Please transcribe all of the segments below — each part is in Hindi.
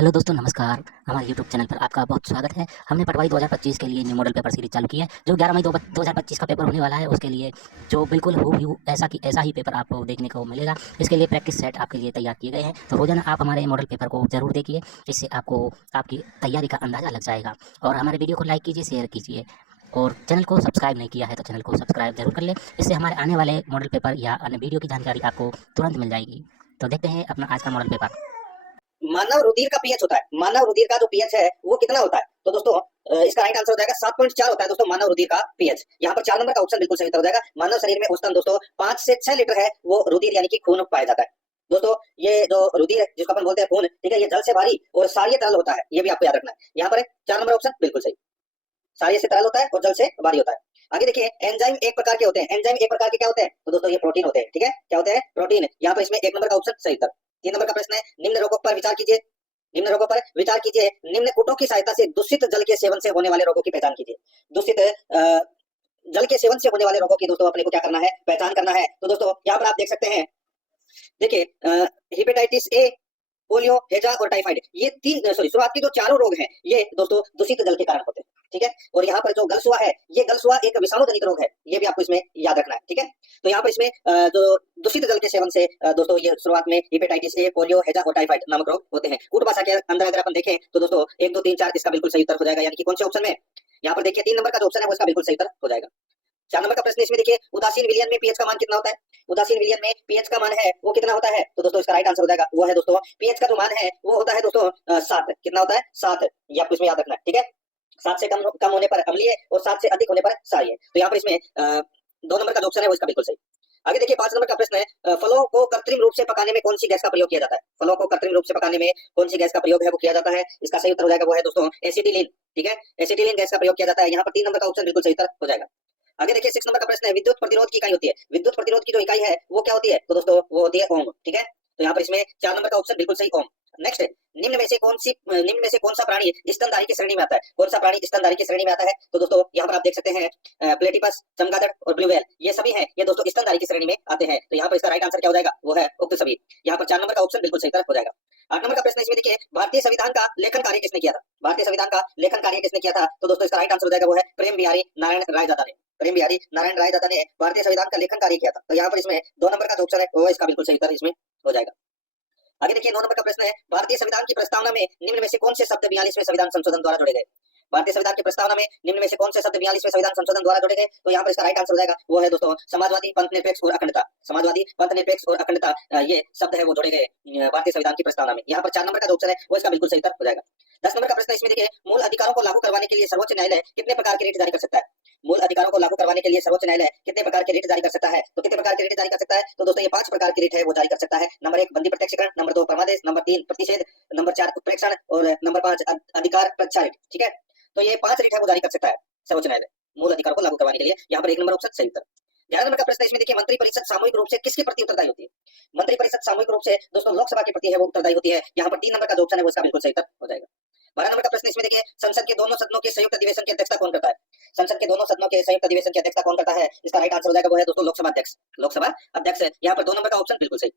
हेलो दोस्तों, नमस्कार। हमारे यूट्यूब चैनल पर आपका बहुत स्वागत है। हमने पटवाई 2025 के लिए न्यू मॉडल पेपर सीरीज चालू की है, जो 11 मई 2025 का पेपर होने वाला है। उसके लिए जो बिल्कुल हूबहू ऐसा ही पेपर आपको देखने को मिलेगा। इसके लिए प्रैक्टिस सेट आपके लिए तैयार किए गए हैं, तो रोजाना आप हमारे मॉडल पेपर को जरूर देखिए। इससे आपको आपकी तैयारी का अंदाजा लग जाएगा। और हमारे वीडियो को लाइक कीजिए, शेयर कीजिए, और चैनल को सब्सक्राइब नहीं किया है तो चैनल को सब्सक्राइब जरूर कर ले। इससे हमारे आने वाले मॉडल पेपर या अन्य वीडियो की जानकारी आपको तुरंत मिल जाएगी। तो देखते हैं अपना आज का मॉडल पेपर। मानव रुधिर का पीएच होता है। मानव रुधिर का जो पीएच है वो कितना होता है? तो दोस्तों इसका राइट आंसर हो जाएगा 7.4 होता है दोस्तों मानव रुधिर का पीएच। यहाँ पर 4 नंबर का ऑप्शन बिल्कुल सही उत्तर हो जाएगा। मानव शरीर में औसतन दोस्तों 5 से 6 लीटर है वो रुधिर यानी कि खून पाया जाता है। दोस्तों ये जो रुधिर है जिसको अपन बोलते हैं खून, ठीक है, ये जल से भारी और क्षारीय तरल होता है, ये भी आपको याद रखना है। यहाँ पर 4 नंबर ऑप्शन बिल्कुल सही, क्षारीय से तरल होता है और जल से भारी होता है। आगे देखिए, एंजाइम एक प्रकार के होते हैं। एंजाइम एक प्रकार के क्या होते हैं? तो दोस्तों ये प्रोटीन होते हैं, ठीक है, क्या होते हैं? प्रोटीन। यहाँ पर इसमें 1 नंबर का ऑप्शन सही उत्तर। 3 नंबर का प्रश्न है, निम्न रोगों पर विचार कीजिए। निम्न रोगों पर विचार कीजिए। निम्न कूटों की सहायता से दूषित जल के सेवन से होने वाले रोगों की पहचान कीजिए। दूषित जल के सेवन से होने वाले रोगों की दोस्तों अपने को क्या करना है? पहचान करना है। तो दोस्तों यहाँ पर आप देख सकते हैं, देखिए हेपेटाइटिस ए, पोलियो, हैजा और टाइफाइड, ये तीन शुरुआत के जो चारों रोग हैं ये दोस्तों दूषित जल के कारण होते हैं, ठीक है। और यहाँ पर जो गलसुआ है, ये गलसुआ एक विषाणु जनित रोग है, ये भी आपको इसमें याद रखना है, ठीक है। तो यहाँ पर इसमें जो दूषित जल के सेवन से दोस्तों ये शुरुआत में हेपेटाइटिस ए, पोलियो, हैजा और टाइफाइड नामक रोग होते हैं। कूट भाषा के अंदर अगर अपन देखें तो दोस्तों 1 2 3 4 इसका बिल्कुल सही उत्तर हो जाएगा, यानी कि कौन से ऑप्शन में? यहाँ पर देखिए 3 नंबर का जो ऑप्शन है वो इसका बिल्कुल सही उत्तर हो जाएगा। 4 नंबर का प्रश्न इसमें देखिए, उदासीन विलयन में पीएच का मान कितना होता है? उदासीन विलयन में पीएच का मान है वो कितना होता है? तो दोस्तों इसका राइट आंसर हो जाएगा वो है दोस्तों, पीएच का जो मान है वो होता है दोस्तों 7। कितना होता है? 7। ये आपको इसमें याद रखना है, ठीक है। 7 से कम होने पर अम्लीय और 7 से अधिक होने पर क्षारीय। तो यहाँ पर इसमें 2 नंबर का जो ऑप्शन है वो इसका बिल्कुल सही। आगे देखिए 5 नंबर का प्रश्न है, फलों को कृत्रिम रूप से पकाने में कौन सी गैस का प्रयोग किया जाता है? फलों को कृत्रिम रूप से पकाने में कौन सी गैस का प्रयोग है वो किया जाता है? इसका सही उत्तर हो जाएगा वो है दोस्तों एसिटिलीन, ठीक है, एसिटिलीन गैस का प्रयोग किया जाता है। यहाँ पर 3 नंबर का ऑप्शन बिल्कुल सही उत्तर हो जाएगा। आगे देखिए 6 नंबर का प्रश्न है, विद्युत प्रतिरोध की इकाई होती है। विद्युत प्रतिरोध की जो इकाई है वो क्या होती है? तो दोस्तों वो होती है ओम, ठीक है। तो यहाँ पर इसमें 4 नंबर का ऑप्शन बिल्कुल सही, ओम। नेक्स्ट, निम्न में से कौन सा प्राणी स्तनधारी की श्रेणी में आता है? कौन सा प्राणी स्तनधारी की श्रेणी में आता है? तो दोस्तों यहाँ पर आप देख सकते हैं प्लेटिपस, चमगादड़ और ब्लू व्हेल, ये सभी हैं, ये दोस्तों स्तनधारी की श्रेणी में आते हैं। तो यहाँ पर इसका राइट आंसर क्या हो जाएगा? वो है उक्त सभी। यहाँ पर 4 नंबर का ऑप्शन बिल्कुल सही उत्तर हो जाएगा। 8 नंबर का प्रश्न इसमें देखिए, भारतीय संविधान का लेखन कार्य किसने किया था? भारतीय संविधान का लेखन कार्य किसने किया था? तो दोस्तों इसका राइट आंसर हो जाएगा वो है प्रेम बिहारी नारायण रायजादा ने। प्रेम बिहारी नारायण रायजादा ने भारतीय संविधान का लेखन कार्य किया था। तो यहाँ पर इसमें 2 नंबर का जो ऑप्शन है वो इसका बिल्कुल सही उत्तर इसमें हो जाएगा। आगे देखिए 9 नंबर का प्रश्न है, भारतीय संविधान की प्रस्तावना में निम्न में से कौन से शब्द 42वें संविधान संशोधन द्वारा जोड़े गए? भारतीय संविधान की प्रस्तावना में निम्न में से कौन से शब्द 42वें संविधान संशोधन द्वारा जोड़े गए? तो यहाँ पर इसका राइट आंसर हो जाएगा वो है दोस्तों समाजवादी, पंथ निरपेक्ष और अखंडता। समाजवादी, पंथ निरपेक्ष और अखंडता, ये शब्द है वो जोड़े गए भारतीय संविधान की प्रस्तावना में। यहाँ पर 4 नंबर का जो ऑप्शन है वो इसका बिल्कुल सही उत्तर हो जाएगा। 10 नंबर का प्रश्न इसमें देखिए, मूल अधिकारों को लागू करवाने के लिए सर्वोच्च न्यायालय कितने प्रकार की रिट जारी कर सकता है? मूल अधिकारों को लागू करवाने के लिए सर्वोच्च न्यायालय कितने प्रकार की रिट जारी कर सकता है? तो कितने प्रकार की रिट जारी कर सकता है? तो दोस्तों ये 5 प्रकार की रिट है वो जारी कर सकता है। नंबर 1 बंदी प्रत्यक्षीकरण, नंबर 2 परमादेश, नंबर 3 प्रतिषेध, नंबर 4 उत्प्रेक्षण और नंबर 5 अधिकार प्रत्याहार रिट, ठीक है। तो ये 5 रिट है वो जारी कर सकता है सर्वोच्च न्यायालय मूल अधिकारों को लागू करवाने के लिए। यहाँ पर 1 नंबर ऑप्शन सही उत्तर। 11 नंबर का प्रश्न इसमें देखिए, मंत्री परिषद सामूहिक रूप से किसके प्रति उत्तरदायी होती है? मंत्री परिषद सामूहिक रूप से दोस्तों लोकसभा के प्रति है वो उत्तरदायी होती है। यहाँ पर 3 नंबर का जो ऑप्शन है वो इसका बिल्कुल सही उत्तर हो जाएगा। 12 नंबर का प्रश्न इसमें देखिए, संसद के दोनों सदनों के संयुक्त अधिवेशन की अध्यक्षता कौन करता है? संसद के दोनों सदनों के संयुक्त अधिवेशन की अध्यक्षता कौन करता है? इसका राइट आंसर हो जाएगा वो है दोस्तों लोकसभा अध्यक्ष। लोकसभा अध्यक्ष, यहाँ पर 2 नंबर का ऑप्शन बिल्कुल सही।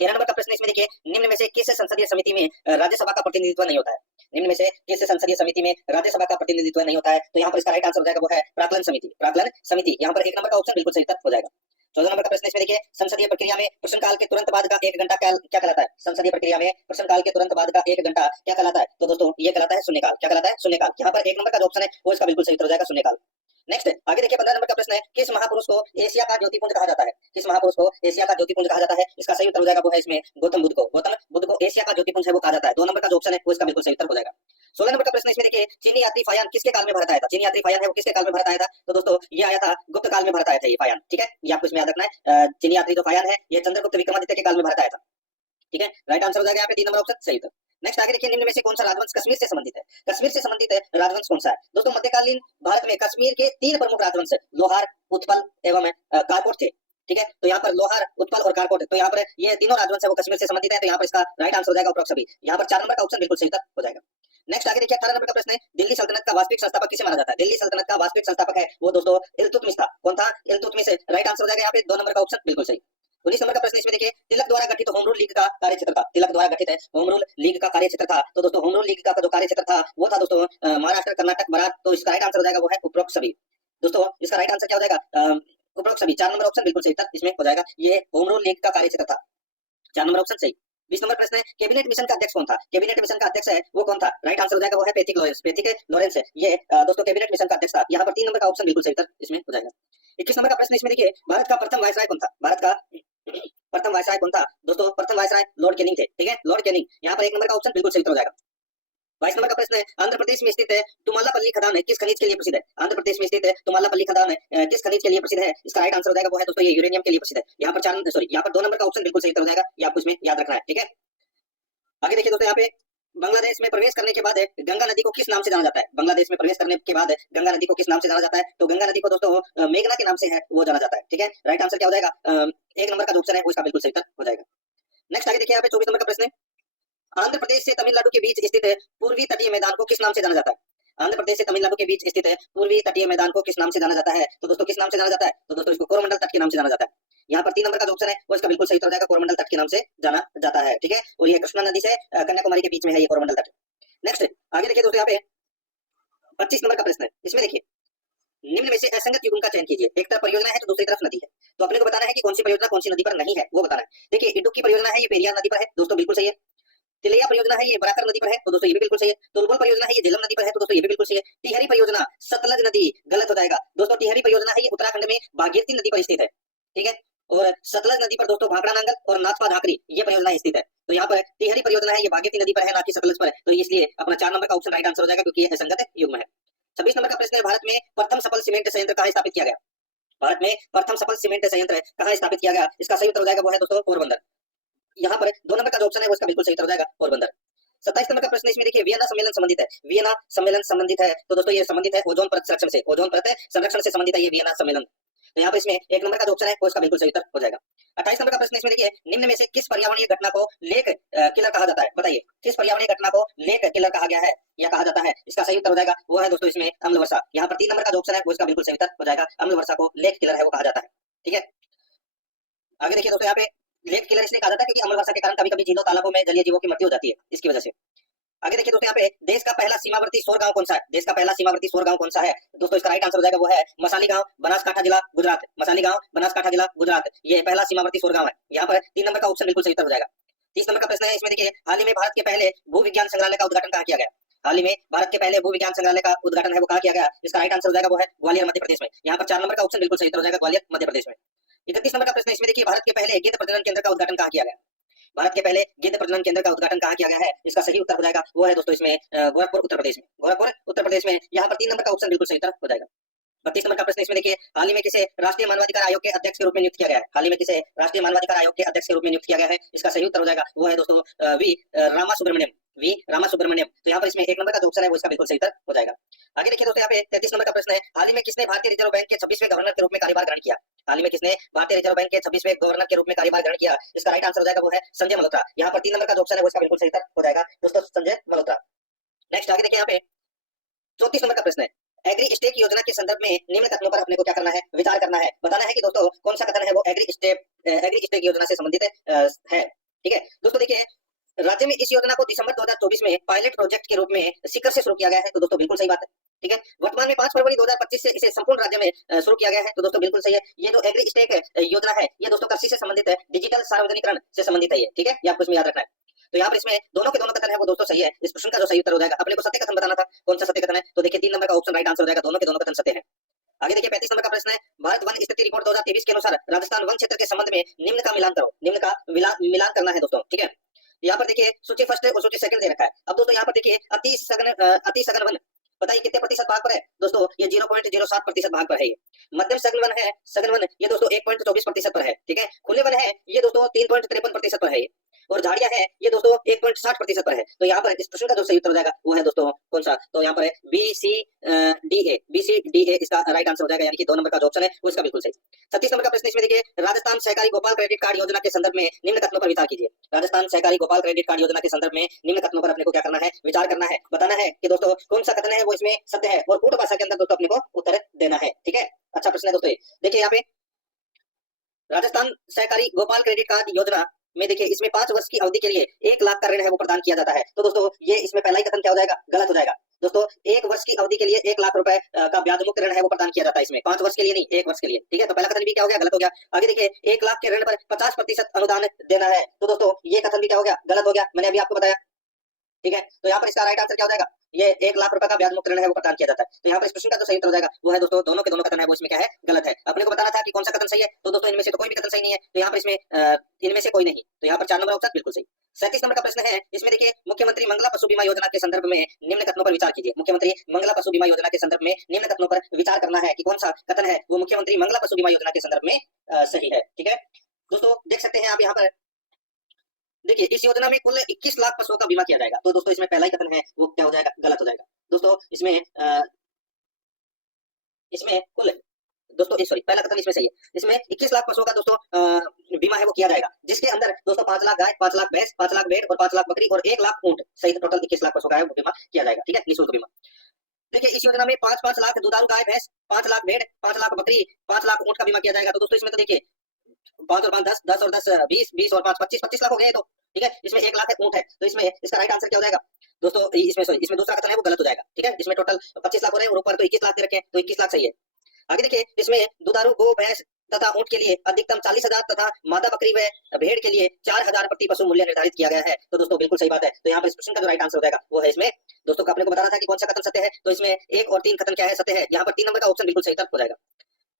13 नंबर का प्रश्न इसमें देखिए, निम्न में से किस संसदीय समिति में राज्यसभा का प्रतिनिधित्व नहीं होता है? निम्न में से किस संसदीय समिति में राज्यसभा का प्रतिनिधित्व नहीं होता है? तो यहाँ पर इसका राइट आंसर हो जाएगा वो है प्राक्कलन समिति। प्राक्कलन समिति, यहाँ पर 1 नंबर का ऑप्शन बिल्कुल सही उत्तर हो जाएगा। 14 नंबर का प्रश्न इसमें देखिए, संसदीय प्रक्रिया में प्रश्नकाल के तुरंत बाद का 1 घंटा क्या कहलाता है? संसदीय प्रक्रिया में प्रश्नकाल के तुरंत बाद का 1 घंटा क्या कहलाता है? तो दोस्तों ये कहलाता है शून्यकाल। क्या कहलाता है? शून्यकाल। यहाँ पर 1 नंबर का जो ऑप्शन है वो इसका बिल्कुल सही उत्तर हो जाएगा, शून्यकाल। नेक्स्ट आगे देखिए 15 नंबर का प्रश्न है, किस महापुरुष को एशिया का ज्योतिपुंज कहा जाता है? किस महापुरुष को एशिया का ज्योतिपुंज कहा जाता है? इसका सही उत्तर हो जाएगा वो है इसमें गौतम बुद्ध को। गौतम बुद्ध को एशिया का ज्योतिपुंज है वो कहा जाता है। 2 नंबर का जो ऑप्शन है वो इसका बिल्कुल सही उत्तर हो जाएगा। 16 नंबर का प्रश्न इसमें देखिए, चीनी यात्री फायान किसके काल में भारत आया था? चीनी यात्री फायान है वो किसके काल में भारत आया था? तो दोस्तों ये आया था गुप्त काल में भारत आया था ये फायान, ठीक है, ये आपको इसमें याद रखना है। चीनी यात्री जो फायान है ये चंद्रगुप्त विक्रमादित्य के काल में भारत आया था, ठीक है। राइट आंसर हो जाएगा यहाँ पे 3 नंबर ऑप्शन सही उत्तर। नेक्स्ट आगे देखिए, निम्न में से कौन सा राजवंश कश्मीर से संबंधित है? कश्मीर से संबंधित है राजवंश कौन सा है? दोस्तों मध्यकालीन भारत में कश्मीर के 3 प्रमुख राजवंश लोहार, उत्पल एवं कारकोट थे, ठीक है। तो यहाँ पर लोहार, उत्पल और कारकोट, तो यहाँ पर ये तीनों राजवंश है वो कश्मीर से संबंधित है। तो यहाँ पर इसका राइट आंसर हो जाएगा उपरोक्त सभी। यहाँ पर 4 नंबर का ऑप्शन बिल्कुल सही उत्तर हो जाएगा। नेक्स्ट आगे देखिए 18 नंबर का प्रश्न है, दिल्ली सल्तनत का वास्तविक संस्थापक किसे माना जाता है? दिल्ली सल्तनत का वास्तविक संस्थापक है वो दोस्तों इल्तुतमिश था। कौन था? इल्तुतमिश। राइट आंसर हो जाएगा यहाँ पे 2 नंबर का ऑप्शन बिल्कुल सही। 19 नंबर का प्रश्न इसमें देखिए, तिलक द्वारा गठित होम रूल लीग का कार्यक्षेत्र था। तिलक द्वारा गठित है होम रूल लीग का कार्यक्षेत्र था। तो दोस्तों होम रूल लीग का जो कार्यक्षेत्र था वो था दोस्तों महाराष्ट्र, कर्नाटक, मराठ। तो इसका राइट आंसर हो जाएगा वो है उपरोक्त सभी। दोस्तों इसका राइट आंसर क्या हो जाएगा? उपरोक्त सभी। 4 नंबर ऑप्शन बिल्कुल सही उत्तर इसमें हो जाएगा। ये होम रूल लीग का कार्यक्षेत्र था। 4 नंबर ऑप्शन सही। 20 नंबर प्रश्न है, कैबिनेट मिशन का अध्यक्ष कौन था? कैबिनेट मिशन का अध्यक्ष है वो कौन था? राइट आंसर हो जाएगा वो है पैथिक लॉरेंस। पैथिक लॉरेंस है ये दोस्तों कैबिनेट मिशन का अध्यक्ष था। यहाँ पर 3 नंबर का ऑप्शन बिल्कुल सही उत्तर इसमें हो जाएगा। 21 नंबर का प्रश्न इसमें देखिए, भारत का प्रथम वायसराय कौन था? भारत का प्रथम वायसराय कौन था? दोस्तों प्रथम वायसराय लॉर्ड कैनिंग थे। ठीक है, लॉर्ड कैनिंग। यहाँ पर 1 नंबर का ऑप्शन बिल्कुल सही उत्तर हो जाएगा। 22 नंबर का प्रश्न है, आंध्र प्रदेश में स्थित है तुमालापल्ली खदान किस खनिज के लिए प्रसिद्ध है? आंध्र प्रदेश में स्थित है तुमालापल्ली खदान किस खनिज के लिए प्रसिद्ध है? इसका राइट आंसर हो जाएगा वो है दोस्तों ये यूरेनियम के लिए प्रसिद्ध है। यहाँ पर 2 नंबर का ऑप्शन बिल्कुल सही उत्तर हो जाएगा। ये आपको इसमें याद रखना है। ठीक है, आगे देखिए दोस्तों, यहाँ पे बांग्लादेश में प्रवेश करने के बाद गंगा नदी को किस नाम से जाना जाता है? बांग्लादेश में प्रवेश करने के बाद गंगा नदी को किस नाम से जाना जाता है? तो गंगा नदी को दोस्तों मेघना के नाम से है वो जाना जाता है। ठीक है, राइट आंसर क्या हो जाएगा? 1 नंबर का जो ऑप्शन है वो इसका बिल्कुल सही उत्तर हो जाएगा। नेक्स्ट आगे देखिए, यहाँ पे 24 नंबर का प्रश्न है, आंध्र प्रदेश से तमिलनाडु के बीच स्थित पूर्वी तटीय मैदान को किस नाम से जाना जाता है? आंध्र प्रदेश से तमिलनाडु के बीच स्थित पूर्वी तटीय मैदान को किस नाम से जाना जाता है? तो दोस्तों किस नाम से जाना जाता है? तो दोस्तों इसको कोरोमंडल तट के नाम से जाना जाता है। यहाँ पर 3 नंबर का जो ऑप्शन है वो इसका बिल्कुल सही उत्तर हो जाएगा। कोरोमंडल तट के नाम से जाना जाता है। ठीक है, और ये कृष्णा नदी से कन्याकुमारी के बीच में है ये कोरोमंडल तट। नेक्स्ट आगे देखिए दोस्तों, यहाँ पे 25 नंबर का प्रश्न है। इसमें देखिए, निम्न में से असंगत युग्म का चयन कीजिए। एक तरफ परियोजना है तो दूसरी तरफ नदी है। तो अपने को बताना है कि कौन सी परियोजना कौन सी नदी पर नहीं है वो बताना है। देखिए, इडुक्की परियोजना है ये पेरियार नदी पर है, दोस्तों बिल्कुल सही है। तिलैया परियोजना है ये बराकर नदी पर है, तो दोस्तों ये भी बिल्कुल सही है। तुलबुल परियोजना है ये झेलम नदी पर है, तो दोस्तों ये भी बिल्कुल सही है। टिहरी परियोजना सतलज नदी, गलत हो जाएगा दोस्तों। टिहरी परियोजना है ये उत्तराखंड में भागीरथी नदी पर स्थित है। ठीक है, और सतलज नदी पर दोस्तों भाखड़ा नांगल और नाथपा झाकरी ये परियोजना स्थित है। तो यहाँ पर टिहरी परियोजना है ये भागीरथी नदी पर है, ना कि सतलज पर है। तो इसलिए अपना 4 नंबर का ऑप्शन राइट आंसर हो जाएगा, क्योंकि ये असंगत युग्म है। 26 नंबर का प्रश्न है, भारत में प्रथम सफल सीमेंट संयंत्र कहाँ स्थापित किया गया? भारत में प्रथम सफल सीमेंट संयंत्र कहाँ स्थापित किया गया? इसका सही उत्तर हो जाएगा वो है दोस्तों पोरबंदर। यहाँ पर 2 नंबर का जो ऑप्शन है वो इसका बिल्कुल सही उत्तर हो जाएगा पोरबंदर। 27 नंबर का प्रश्न इसमें देखिए, वियना सम्मेलन संबंधित है। वियना सम्मेलन संबंधित है, तो दोस्तों ये संबंधित है ओजोन परत संरक्षण से। ओजोन परत संरक्षण से संबंधित है ये वियना सम्मेलन। तो यहाँ पर इसमें 1 नंबर का जो ऑप्शन है वो इसका बिल्कुल सही उत्तर हो जाएगा। 28 नंबर का प्रश्न इसमें देखिए, निम्न में से किस पर्यावरणीय घटना को लेक किलर कहा जाता है? बताइए, किस पर्यावरणीय घटना को लेक किलर कहा गया है या कहा जाता है? इसका सही उत्तर हो जाएगा वो है दोस्तों इसमें अम्ल वर्षा। यहाँ पर 3 नंबर का जो ऑप्शन है वो इसका बिल्कुल सही उत्तर हो जाएगा। अम्ल वर्षा को लेक किलर है वो कहा जाता है। ठीक है, आगे देखिए दोस्तों, यहाँ पे लेक किलर इसलिए कहा जाता है क्योंकि अम्ल वर्षा के कारण कभी कभी झीलों तालाबों में जलीय जीवों की मृत्यु हो जाती है, इसकी वजह से। आगे देखिए दोस्तों, यहाँ पे देश का पहला सीमावर्ती सौर गांव कौन सा है? देश का पहला सीमावर्ती सौर गांव कौन सा है? दोस्तों इसका राइट आंसर हो जाएगा वो है मसाली गांव, बनासकांठा जिला, गुजरात। मसाली गांव, बनासकांठा जिला, गुजरात, ये पहला सीमावर्ती सौर गांव है। यहाँ पर 3 नंबर का ऑप्शन बिल्कुल सही उत्तर हो जाएगा। 30 नंबर का प्रश्न है, इसमें देखिए, हाल ही में भारत के पहले भू विज्ञान संग्रहालय का उद्घाटन कहाँ किया गया? हाल ही में भारत के पहले भू विज्ञान संग्रहालय का उद्घाटन है वो कहाँ किया गया? इसका राइट आंसर हो जाएगा वो है ग्वालियर, मध्य प्रदेश में। यहाँ पर 4 नंबर का ऑप्शन बिल्कुल सही उत्तर हो जाएगा, ग्वालियर, मध्य प्रदेश में। 31 नंबर का प्रश्न इसमें देखिए, भारत के पहले गिद्ध प्रजनन केंद्र का उद्घाटन कहाँ किया गया? भारत के पहले गिद्ध प्रजनन केंद्र का उद्घाटन कहाँ किया गया है? इसका सही उत्तर हो जाएगा वो है दोस्तों इसमें गोरखपुर, उत्तर प्रदेश में। गोरखपुर, उत्तर प्रदेश में। यहाँ पर 3 नंबर का ऑप्शन बिल्कुल सही उत्तर हो जाएगा। 32 नंबर का प्रश्न इसमें देखिए, हाल ही में किसे राष्ट्रीय मानवाधिकार आयोग के अध्यक्ष के रूप में नियुक्त किया गया है? हाल ही में किसे राष्ट्रीय मानवाधिकार आयोग के अध्यक्ष के रूप में नियुक्त किया गया है? इसका सही उत्तर हो जाएगा वो है दोस्तों वी रामा सुब्रमण्यम। वी रामा सुब्रमण्यम। तो यहाँ पर इसमें 1 नंबर का जो ऑप्शन है वो इसका बिल्कुल सही उत्तर हो जाएगा। आगे देखिए दोस्तों, यहाँ पे 33 नंबर का प्रश्न है, हाल ही में किसने भारतीय रिजर्व बैंक के 26वें गवर्नर के रूप में कार्यभार ग्रहण किया? हाल ही में किसने भारतीय रिजर्व बैंक के 26वें गवर्नर के रूप में कार्यभार ग्रहण किया? इसका राइट आंसर हो जाएगा वो है संजय मल्होत्रा। यहाँ पर 3 नंबर का जो ऑप्शन है वो इसका बिल्कुल सही उत्तर हो जाएगा दोस्तों, संजय मल्होत्रा। नेक्स्ट आगे देखिए, यहाँ पे 34 नंबर का प्रश्न है, एग्री स्टेक योजना के संदर्भ में निम्न कथनों पर अपने को क्या करना है? विचार करना है। बताना है कि दोस्तों कौन सा कथन है वो एग्री स्टेक योजना से संबंधित है। ठीक है दोस्तों, देखिए राज्य में इस योजना को दिसंबर 2024 में पायलट प्रोजेक्ट के रूप में सीकर से शुरू किया गया है, तो दोस्तों बिल्कुल सही बात है। ठीक है, वर्तमान में 5 फरवरी 2025 से इसे संपूर्ण राज्य में शुरू किया गया है, तो दोस्तों बिल्कुल सही है। ये जो एग्री स्टेक योजना है ये दोस्तों कृषि से संबंधित है, डिजिटल सार्वजनिकरण से संबंधित है ये। ठीक है, ये आपको इसमें याद रखना है। तो यहाँ पर इसमें दोनों के दोनों कथन है वो दोस्तों सही है। इस प्रश्न का जो सही उत्तर हो जाएगा, अपने को सत्य कथन बताना था, कौन सा सत्य कथन है? तो देखिए 3 नंबर का ऑप्शन राइट आंसर हो जाएगा, दोनों के दोनों कथन सत्य है। आगे देखिए 35 नंबर का प्रश्न है, भारत वन स्थिति रिपोर्ट 2023 के अनुसार राजस्थान वन क्षेत्र के संबंध में निम्न का मिलान करो। निम्न का मिलान करना है दोस्तों। ठीक है, यहाँ पर देखिए सूची फर्स्ट और सूची सेकंड दे रखा है। अब दोस्तों यहाँ पर देखिए अति सघन वन, बताइए कितने प्रतिशत भाग पर है? दोस्तों ये 0.07% भाग पर है। ये मध्यम सघन वन है, सघन वन ये दोस्तों 1.24% पर है। ठीक है, खुले वन है ये दोस्तों 3.53% पर है, और झाड़ियां है ये दोस्तों 1.60% पर है। तो यहाँ पर इस प्रश्न का जो सही उत्तर हो जाएगा वो है दोस्तों कौन सा? तो यहाँ पर BCDA इसका राइट आंसर हो जाएगा, यानी कि 2 नंबर का जो ऑप्शन है वो इसका बिल्कुल सही। 36 नंबर का प्रश्न इसमें देखिए, राजस्थान सहकारी गोपाल क्रेडिट कार्ड योजना के संदर्भ में निम्न कथनों पर विचार कीजिए। राजस्थान सहकारी गोपाल क्रेडिट कार्ड योजना के संदर्भ में निम्न कथनों पर अपने को क्या करना है? विचार करना है। बताना है कि दोस्तों कौन सा कथन है वो इसमें सत्य है, और कूट भाषा के अंदर दोस्तों अपने को उत्तर देना है। ठीक है, अच्छा प्रश्न है दोस्तों। देखिए यहाँ पे राजस्थान सहकारी गोपाल कार्ड योजना में देखिए इसमें 5 वर्ष की अवधि के लिए 1 लाख का ऋण है वो प्रदान किया जाता है। तो दोस्तों ये इसमें पहला ही कथन क्या हो जाएगा, गलत हो जाएगा। दोस्तों 1 वर्ष की अवधि के लिए 1 लाख रुपए का ब्याज मुक्त ऋण है वो प्रदान किया जाता है इसमें, 5 वर्ष के लिए नहीं, 1 वर्ष के लिए। ठीक है, तो पहला कथन भी क्या हो गया, गलत हो गया। आगे देखिए 1 लाख के ऋण पर 50% अनुदान देना है। तो दोस्तों ये कथन भी क्या हो गया, गलत हो गया, मैंने अभी आपको बताया। ठीक है, तो यहाँ पर इसका राइट आंसर क्या हो जाएगा, ये 1 लाख रुपए का ब्याज मुक्त ऋण है वो प्रदान किया जाता है। तो यहाँ पर इस प्रश्न का जो सही उत्तर हो जाएगा वो है दोस्तों दोनों के दोनों कथन है वो इसमें क्या है, गलत है। अपने को बताना था कि कौन सा कथन सही है, तो दोस्तों इनमें से तो कोई भी कथन सही नहीं है, तो यहाँ पर इसमें इनमें से कोई नहीं, तो यहाँ पर 4 नंबर ऑप्शन बिल्कुल सही। 37 नंबर का प्रश्न है, इसमें देखिए मुख्यमंत्री मंगला पशु बीमा योजना के संदर्भ में निम्न कथनों पर विचार कीजिए। मुख्यमंत्री मंगला पशु बीमा योजना के संदर्भ में निम्न कथनों पर विचार करना है कि कौन सा कथन है वो मुख्यमंत्री मंगला पशु बीमा योजना के संदर्भ में सही है। ठीक है दोस्तों, देख सकते हैं आप यहाँ पर, देखिए इस योजना में कुल 21 लाख पशुओं का बीमा किया जाएगा। तो दोस्तों इसमें पहला ही कथन है वो क्या हो जाएगा, गलत हो जाएगा। दोस्तों इसमें कुल दोस्तों सॉरी पहला कथन इसमें सही है। इसमें 21 लाख पशुओं का दोस्तों बीमा है वो किया जाएगा, जिसके अंदर दोस्तों 5 लाख गाय, 5 लाख भैंस, 5 लाख भेड़ और 5 लाख बकरी और 1 लाख ऊंट सहित टोटल 21 लाख पशुओं का है वो बीमा किया जाएगा। ठीक है, निःशुल्क बीमा। देखिए इस योजना में 5-5 लाख दुधारू गाय भैंस, 5 लाख भेड़, 5 लाख बकरी, 5 लाख ऊंट का बीमा किया जाएगा। तो दोस्तों इसमें तो देखिए 5 और 5 10, 10 और 10 20, 20 और 5 25, 25 लाख हो गए तो। ठीक है, इसमें 1 लाख है ऊंट है, तो इसमें इसका राइट आंसर क्या हो जाएगा दोस्तों, इसमें सॉरी इसमें दूसरा कथन है वो गलत हो जाएगा। ठीक है, इसमें टोटल 25 लाख हो रहे हैं और ऊपर तो 21 लाख दे रखे हैं, तो 21 लाख सही है। आगे देखिए इसमें दुधारू गो भैंस तथा ऊंट के लिए अधिकतम 40,000 तथा मादा बकरी व भेड़ के लिए 4,000 प्रति पशु मूल्य निर्धारित किया गया है। तो दोस्तों बिल्कुल सही बात है। तो यहाँ पर इस प्रश्न का जो राइट आंसर हो जाएगा वो है इसमें दोस्तों अपने को बताना था कि कौन सा कथन सत्य है, तो इसमें 1 और 3 कथन क्या है, सत्य है। यहाँ पर 3 नंबर का ऑप्शन बिल्कुल सही हो जाएगा।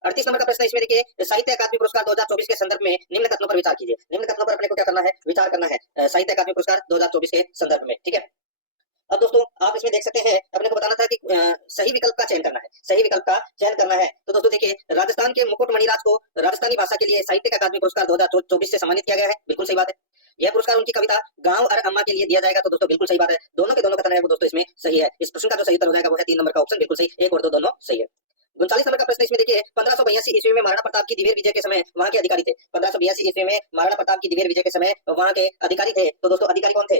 38 नंबर का प्रश्न इसमें देखिए साहित्य अकादमी पुरस्कार 2024 के संदर्भ में निम्न कथनों पर विचार कीजिए। निम्न कथनों पर अपने को क्या करना है, विचार करना है साहित्य अकादमी पुरस्कार 2024 के संदर्भ में। ठीक है, अब दोस्तों आप इसमें देख सकते हैं, अपने को बताना था कि सही विकल्प का चयन करना है, सही विकल्प का चयन करना है। तो दोस्तों देखिए राजस्थान के मुकुट मणिराज को राजस्थानी भाषा के लिए साहित्य अकादमी पुरस्कार 2024 से सम्मानित किया गया है, बिल्कुल सही बात है। यह पुरस्कार उनकी कविता गांव और अम्मा के लिए दिया जाएगा। तो दोस्तों बिल्कुल सही बात है, दोनों के दोनों कथन है वो दोस्तों इसमें सही है। इस प्रश्न का जो सही उत्तर हो जाएगा वो है 3 नंबर का ऑप्शन बिल्कुल सही, 1 और 2 दोनों सही है। 39 नंबर का प्रश्न इसमें देखिए 1582 ईस्वी में महाराणा प्रताप की दिवेर विजय के समय वहां के अधिकारी थे। 1582 ईस्वी में महाराणा प्रताप की दिवेर विजय के समय वहां के अधिकारी थे। तो दोस्तों अधिकारी कौन थे,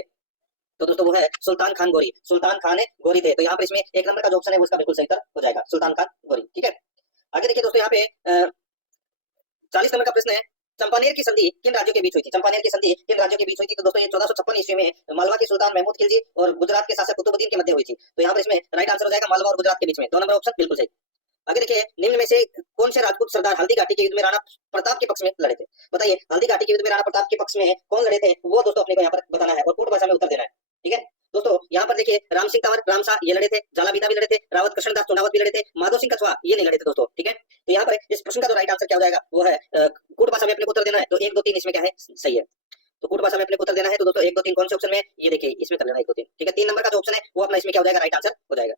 तो दोस्तों वो है सुल्तान खान गोरी, सुल्तान खान गोरी थे। तो यहाँ पर इसमें 1 नंबर का जो ऑप्शन है वो उसका बिल्कुल सही उत्तर हो जाएगा, सुल्तान खान गोरी। ठीक है, आगे देखिए दोस्तों यहाँ पे 40 नंबर का प्रश्न है, चंपानेर की संधि किन राज्यों के बीच हुई थी। चंपानेर की संधि किन राज्यों के बीच हुई थी। तो दोस्तों ये 1456 ईस्वी में मालवा के सुल्तान महमूद खिलजी और गुजरात के शासक कुतुबुद्दीन के मध्य हुई थी। तो यहाँ पर इसमें राइट आंसर हो जाएगा मालवा और गुजरात के बीच में, 2 नंबर ऑप्शन बिल्कुल सही। आगे देखिए निम्न में से कौन से राजपूत सरदार हल्दी घाटी के युद्ध में राणा प्रताप के पक्ष में लड़े थे। बताइए हल्दी घाटी के युद्ध में राणा प्रताप के पक्ष में कौन लड़े थे, वो दोस्तों अपने को यहाँ पर बताना है और पूर्ण भाषा में उत्तर देना है। ठीक है दोस्तों, यहाँ पर देखिए राम सिंह तंवर रामसा ये लड़े थे, झालाबीना भी लड़े थे, रावत कृष्णदास चुनावत भी लड़े थे, माधो सिंह कछवा ये नहीं लड़े थे दोस्तों। ठीक है, तो यहाँ पर इस प्रश्न का जो राइट आंसर क्या हो जाएगा वो है कूट भाषा में अपने को उत्तर देना है। तो 1 2 3 इसमें क्या है, सही है। तो कूट भाषा में अपने को उत्तर देना है। तो दोस्तों 1 2 3 कौन से ऑप्शन में, ये देखिए इसमें कर लेना 1 2 3। ठीक है, 3 नंबर का जो ऑप्शन है वो अपना इसमें क्या हो जाएगा, राइट आंसर हो जाएगा।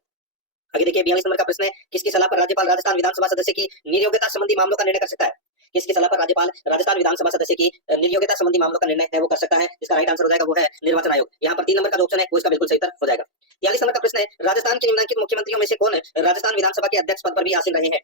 आगे देखिए 42 नंबर का प्रश्न है, किसकी सलाह पर राज्यपाल राजस्थान विधानसभा सदस्य की निर्योग्यता संबंधी मामलों का निर्णय कर सकता है। किसकी सलाह पर राज्यपाल राजस्थान विधानसभा सदस्य की निर्योग्यता संबंधी मामलों का निर्णय है वो कर सकता है। इसका राइट आंसर हो जाएगा वो है निर्वाचन आयोग। यहाँ पर 3 नंबर का जो ऑप्शन है वो इसका बिल्कुल सही उत्तर हो जाएगा। 43 नंबर का प्रश्न है, राजस्थान के निम्नलिखित मुख्यमंत्रियों में से कौन राजस्थान विधानसभा के अध्यक्ष पद पर भी आसीन रहे हैं।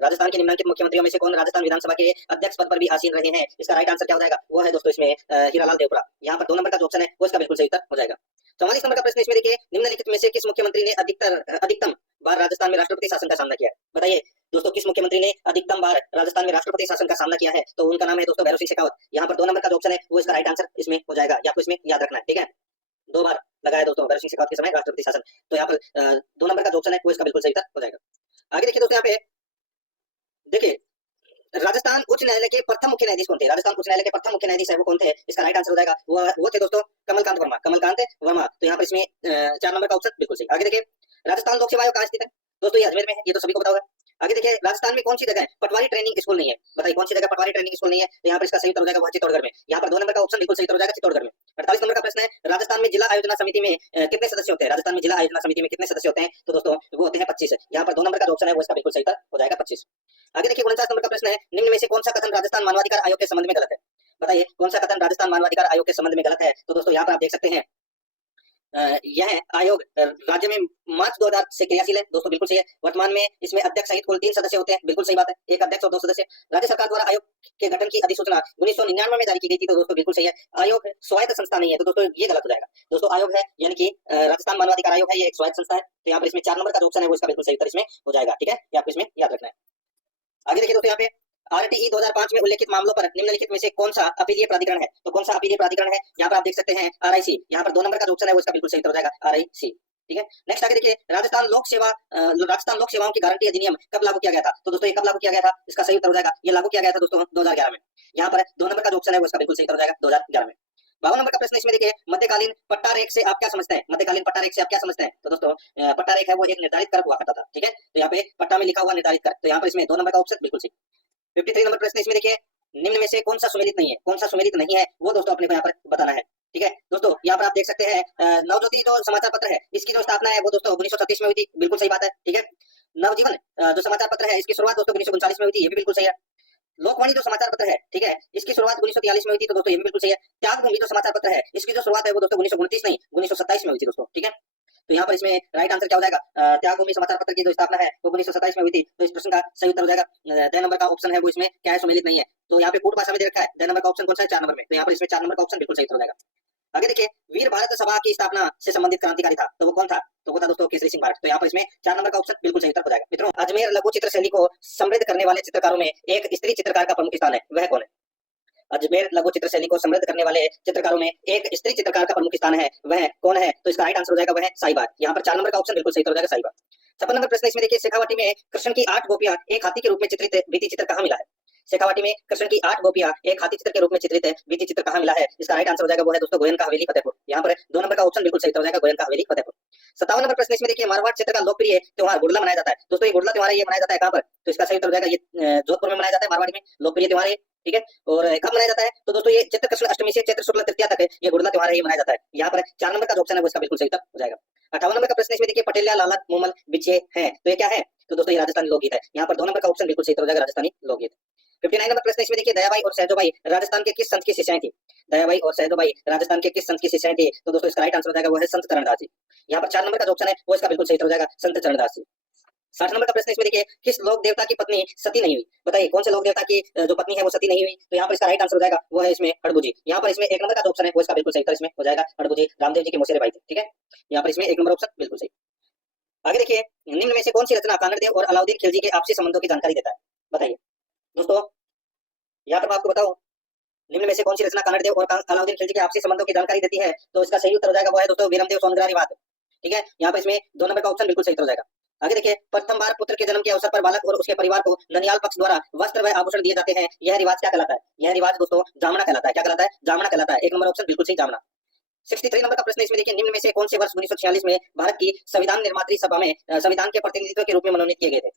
राजस्थान के निम्नलिखित मुख्यमंत्रियों में से कौन राजस्थान विधानसभा के अध्यक्ष पद पर भी आसीन रहे हैं। इसका राइट आंसर क्या हो जाएगा वो है दोस्तों इसमें हीरालाल देवपुरा। यहाँ पर 2 नंबर का जो ऑप्शन है वो इसका बिल्कुल सही उत्तर हो जाएगा। 44 नंबर का प्रश्न इसमें देखिए निम्नलिखित में से किस मुख्यमंत्री ने अधिकतम बार राजस्थान में राष्ट्रपति शासन का सामना किया है। बताइए दोस्तों किस मुख्यमंत्री ने अधिकतम बार राजस्थान में राष्ट्रपति शासन का सामना किया है। तो उनका नाम है दोस्तों भैरव सिंह शेखावत। यहाँ पर 2 नंबर का जो ऑप्शन है वो इसका राइट आंसर इसमें हो जाएगा, आपको इसमें याद रखना है। ठीक है, 2 बार लगाया दोस्तों भैरव सिंह शेखावत के समय राष्ट्रपति शासन। तो यहाँ पर 2 नंबर का जो ऑप्शन है वो इसका बिल्कुल सही उत्तर हो जाएगा। आगे देखिए दोस्तों यहाँ पे देखिए राजस्थान उच्च न्यायालय के प्रथम मुख्य न्यायाधीश कौन थे। राजस्थान उच्च न्यायालय के प्रथम मुख्य न्यायाधीश है वो कौन थे। इसका राइट आंसर हो जाएगा वो थे दोस्तों कमलकांत वर्मा, कमलकांत वर्मा। तो यहाँ पर इसमें 4 नंबर का ऑप्शन बिल्कुल सही। आगे देखिए राजस्थान लोक सेवा आयोग कहाँ स्थित है। दोस्तों ये अजमेर में है, ये तो सभी को पता होगा। आगे देखिए राजस्थान में कौन सी जगह पटवारी ट्रेनिंग स्कूल नहीं है। बताइए कौन सी जगह पटवारी ट्रेनिंग स्कूल नहीं है। तो यहाँ पर इसका सही उत्तर हो जाएगा वो चित्तौड़गढ़ में। यहाँ पर 2 नंबर का ऑप्शन बिल्कुल सही उत्तर हो जाएगा चित्तौड़गढ़ में। 48 नंबर का प्रश्न है, राजस्थान में जिला आयोजना समिति में कितने सदस्य होते हैं। राजस्थान में जिला आयोजना समिति में कितने सदस्य होते हैं। तो दोस्तों वो होते हैं 25। यहाँ पर 2 नंबर का जो ऑप्शन है वो इसका बिल्कुल सही उत्तर हो जाएगा 25। आगे देखिए 49 नंबर का प्रश्न है, निम्न में से कौन सा कथन राजस्थान मानवाधिकार आयोग के संबंध में गलत है। बताइए कौन सा कथन राजस्थान मानवाधिकार आयोग के संबंध में गलत है। तो दोस्तों यहाँ पर आप देख सकते हैं यह आयोग राज्य में मार्च 2000 से क्रियाशील है। दोस्तों बिल्कुल सही है। वर्तमान में इसमें अध्यक्ष सहित कुल 3 सदस्य होते हैं, बिल्कुल सही बात है, 1 अध्यक्ष और 2 सदस्य। राज्य सरकार द्वारा आयोग के गठन की अधिसूचना 1999 में जारी की गई थी। तो दोस्तों बिल्कुल सही है। आयोग स्वायत्त संस्था नहीं है। तो दोस्तों ये गलत हो जाएगा। दोस्तों आयोग है यानी कि राजस्थान मानवाधिकार आयोग है, ये एक स्वायत्त संस्था है। तो यहाँ पर इसमें 4 नंबर का जो ऑप्शन है वो इसका बिल्कुल सही उत्तर इसमें हो जाएगा। ठीक है, ये आपको इसमें याद रखना है। आगे देखिए दोस्तों यहाँ पे आरटीई 2005 में उल्लेखित मामलों पर निम्नलिखित में से कौन सा अपीलीय प्राधिकरण है? तो कौन सा अपीलीय प्राधिकरण है? यहाँ पर आप देख सकते हैं आरआईसी। यहाँ पर 2 नंबर का जो ऑप्शन है वो इसका बिल्कुल सही उत्तर हो जाएगा, आरआईसी। ठीक है, नेक्स्ट आगे देखिए, राजस्थान लोक सेवाओं की गारंटी अधिनियम कब लागू किया गया था? तो दोस्तों ये कब लागू किया गया था? इसका सही उत्तर हो जाएगा, ये लागू किया गया था दोस्तों 2011 में। यहाँ पर 2 नंबर का जो ऑप्शन है वो इसका बिल्कुल सही उत्तर हो जाएगा, 2011 में। 52 नंबर का प्रश्न इसमें देखिए, मध्यकालीन पट्टा रेख से आप क्या समझते हैं? मध्यकालीन पट्टा रेख से आप क्या समझते हैं? तो दोस्तों पट्टा रेख है वो एक निर्धारित कर हुआ करता था। ठीक है, तो यहाँ पे पट्टा में लिखा हुआ निर्धारित कर, तो यहाँ पर इसमें 2 नंबर का ऑप्शन बिल्कुल सही। 53 नंबर प्रश्न इसमें देखिए, निम्न में से कौन सा सुमेलित नहीं है? कौन सा सुमेलित नहीं है वो दोस्तों अपने को यहाँ पर बताना है। ठीक है दोस्तों, यहाँ पर आप देख सकते हैं नवज्योति जो समाचार पत्र है इसकी जो स्थापना है वो दोस्तों 1936 में हुई थी, बिल्कुल सही बात है। ठीक है, नवजीवन जो समाचार पत्र है इसकी शुरुआत दोस्तों 1939 में हुई थी, ये भी बिल्कुल सही है। लोकवाणी जो समाचार पत्र है, ठीक है, इसकी शुरुआत 1943 में हुई थी, तो दोस्तों ये भी बिल्कुल सही है। त्यागभूमि जो समाचार पत्र है इसकी जो शुरुआत है वो दोस्तों 1929 नहीं 1927 में हुई थी दोस्तों। ठीक है, तो यहाँ पर इसमें राइट आंसर क्या हो जाएगा? त्यागभूमि समाचार पत्र की जो स्थापना है वो 1927 में हुई थी, तो इस प्रश्न का सही उत्तर हो जाएगा 2 नंबर का ऑप्शन है वो इसमें क्या है? सुमेलित नहीं है। तो यहाँ पे कूट भाषा में दे रखा है, 2 नंबर का ऑप्शन कौन सा है? 4 नंबर में, तो यहाँ पर इसमें 4 नंबर का ऑप्शन बिल्कुल सही उत्तर हो जाएगा। आगे देखिए, वीर भारत सभा की स्थापना से संबंधित क्रांतिकारी था, तो वो कौन था? तो वो था दोस्तों केसरी सिंह भारत। तो यहाँ पर इसमें 4 नंबर का ऑप्शन बिल्कुल सही उत्तर हो जाएगा। मित्रों, अजमेर लघु चित्र शैली को समृद्ध करने वाले चित्रकारों में एक स्त्री चित्रकार का प्रमुख स्थान है, वह कौन है? अजमेर लघु चित्र शैली को समृद्ध करने वाले चित्रकारों में एक स्त्री चित्रकार का प्रमुख स्थान है, वह कौन है? तो इसका राइट आंसर हो जाएगा वह साहिबार। यहाँ पर 4 नंबर का ऑप्शन बिल्कुल सही हो जाएगा, साहिबार। 56 नंबर प्रश्न इसमें देखिए, शेखावाटी में कृष्ण की 8 गोपियां एक हाथी के रूप में चित्रित भित्ति चित्र कहाँ मिला है? शेखावाटी में कृष्ण की 8 गोपियां एक हाथी चित्र के रूप में चित्रित भित्ति चित्र कहाँ मिला है? इसका राइट आंसर हो जाएगा वो है दोस्तों गोयन का हवेली फतेहपुर। यहाँ पर 2 नंबर का ऑप्शन बिल्कुल सही हो जाएगा, गोयन का हवेली फतेहपुर। 57 नंबर प्रश्न इसमें देखिए, मारवाड़ क्षेत्र का लोकप्रिय त्योहार गुड़ला मनाया जाता है। दोस्तों ये गुड़ला त्योहार ये मनाया जाता है कहाँ पर? तो इसका सही उत्तर हो जाएगा ये जोधपुर में मनाया जाता है, मारवाड़ी में लोकप्रिय त्योहार है। ठीक है, और कब मनाया जाता है? तो दोस्तों ये चैत्र कृष्ण अष्टमी से चैत्र शुक्ल तृतीया तक ये गुड़ला त्योहार ही मनाया जाता है। यहाँ पर 4 नंबर का जो ऑप्शन है वो इसका बिल्कुल सही उत्तर हो जाएगा। 58 नंबर का प्रश्न इसमें देखिए, पटेलिया लालत मुमल बिछे हैं, तो ये क्या है? तो दोस्तों ये राजस्थानी लोकगीत है। यहाँ पर 2 नंबर का ऑप्शन बिल्कुल सही हो जाएगा, राजस्थानी लोकगीत। 59 नंबर प्रश्न इसमें देखिए, दयाबाई और सहजोबाई राजस्थान के किस संत की शिष्याएं थी? दयाबाई और सहजोबाई राजस्थान के किस संत की शिष्याएं थी? तो दोस्तों इसका राइट आंसर हो जाएगा वो है संत चरणदास जी। यहाँ पर 4 नंबर का जो ऑप्शन है वो इसका बिल्कुल सही हो जाएगा, संत चरणदास जी। 60 नंबर का प्रश्न इसमें देखिए, किस लोक देवता की पत्नी सती नहीं हुई? बताइए कौन से लोक देवता की जो पत्नी है वो सती नहीं हुई? तो यहाँ पर इसका राइट आंसर हो जाएगा वो है इसमें हड़बू यहाँ पर इसमें 1 नंबर का जो ऑप्शन है वो इसका बिल्कुल सही उत्तर इसमें हो जाएगा, हड़बू रामदेव जी के मौसेरे भाई थे। ठीक है, यहाँ पर इसमें 1 नंबर ऑप्शन बिल्कुल सही। आगे देखिए, निम्न में से कौन सी रचना कानड़देव और अलाउद्दीन खिलजी के आपसी संबंधों की जानकारी देता है? बताइए दोस्तों, यहाँ पर मैं आपको बताऊं, निम्न में से कौन सी रचना कानड़देव और अलाउद्दीन खिलजी के आपसी संबंधों की जानकारी देती है? तो इसका सही उत्तर हो जाएगा वो है दोस्तों वीरमदेव सोनग्रा रिवाद। ठीक है, यहाँ पर इसमें 2 नंबर का ऑप्शन बिल्कुल सही हो जाएगा। आगे देखिए, प्रथम बार पुत्र के जन्म के अवसर पर बालक और उसके परिवार को ननियाल पक्ष द्वारा वस्त्र व आभूषण दिए जाते हैं, यह रिवाज क्या कहलाता है? यह रिवाज दोस्तों जामना कहलाता है। क्या कहलाता है? जामना कहलाता है। 1 नंबर ऑप्शन बिल्कुल सही, जामना। 63 नंबर का प्रश्न इसमें देखिए, निम्न में से कौन से वर्ष 1946 में भारत की संविधान निर्मात्री सभा में संविधान के प्रतिनिधित्व के रूप में मनोनीत किए गए थे?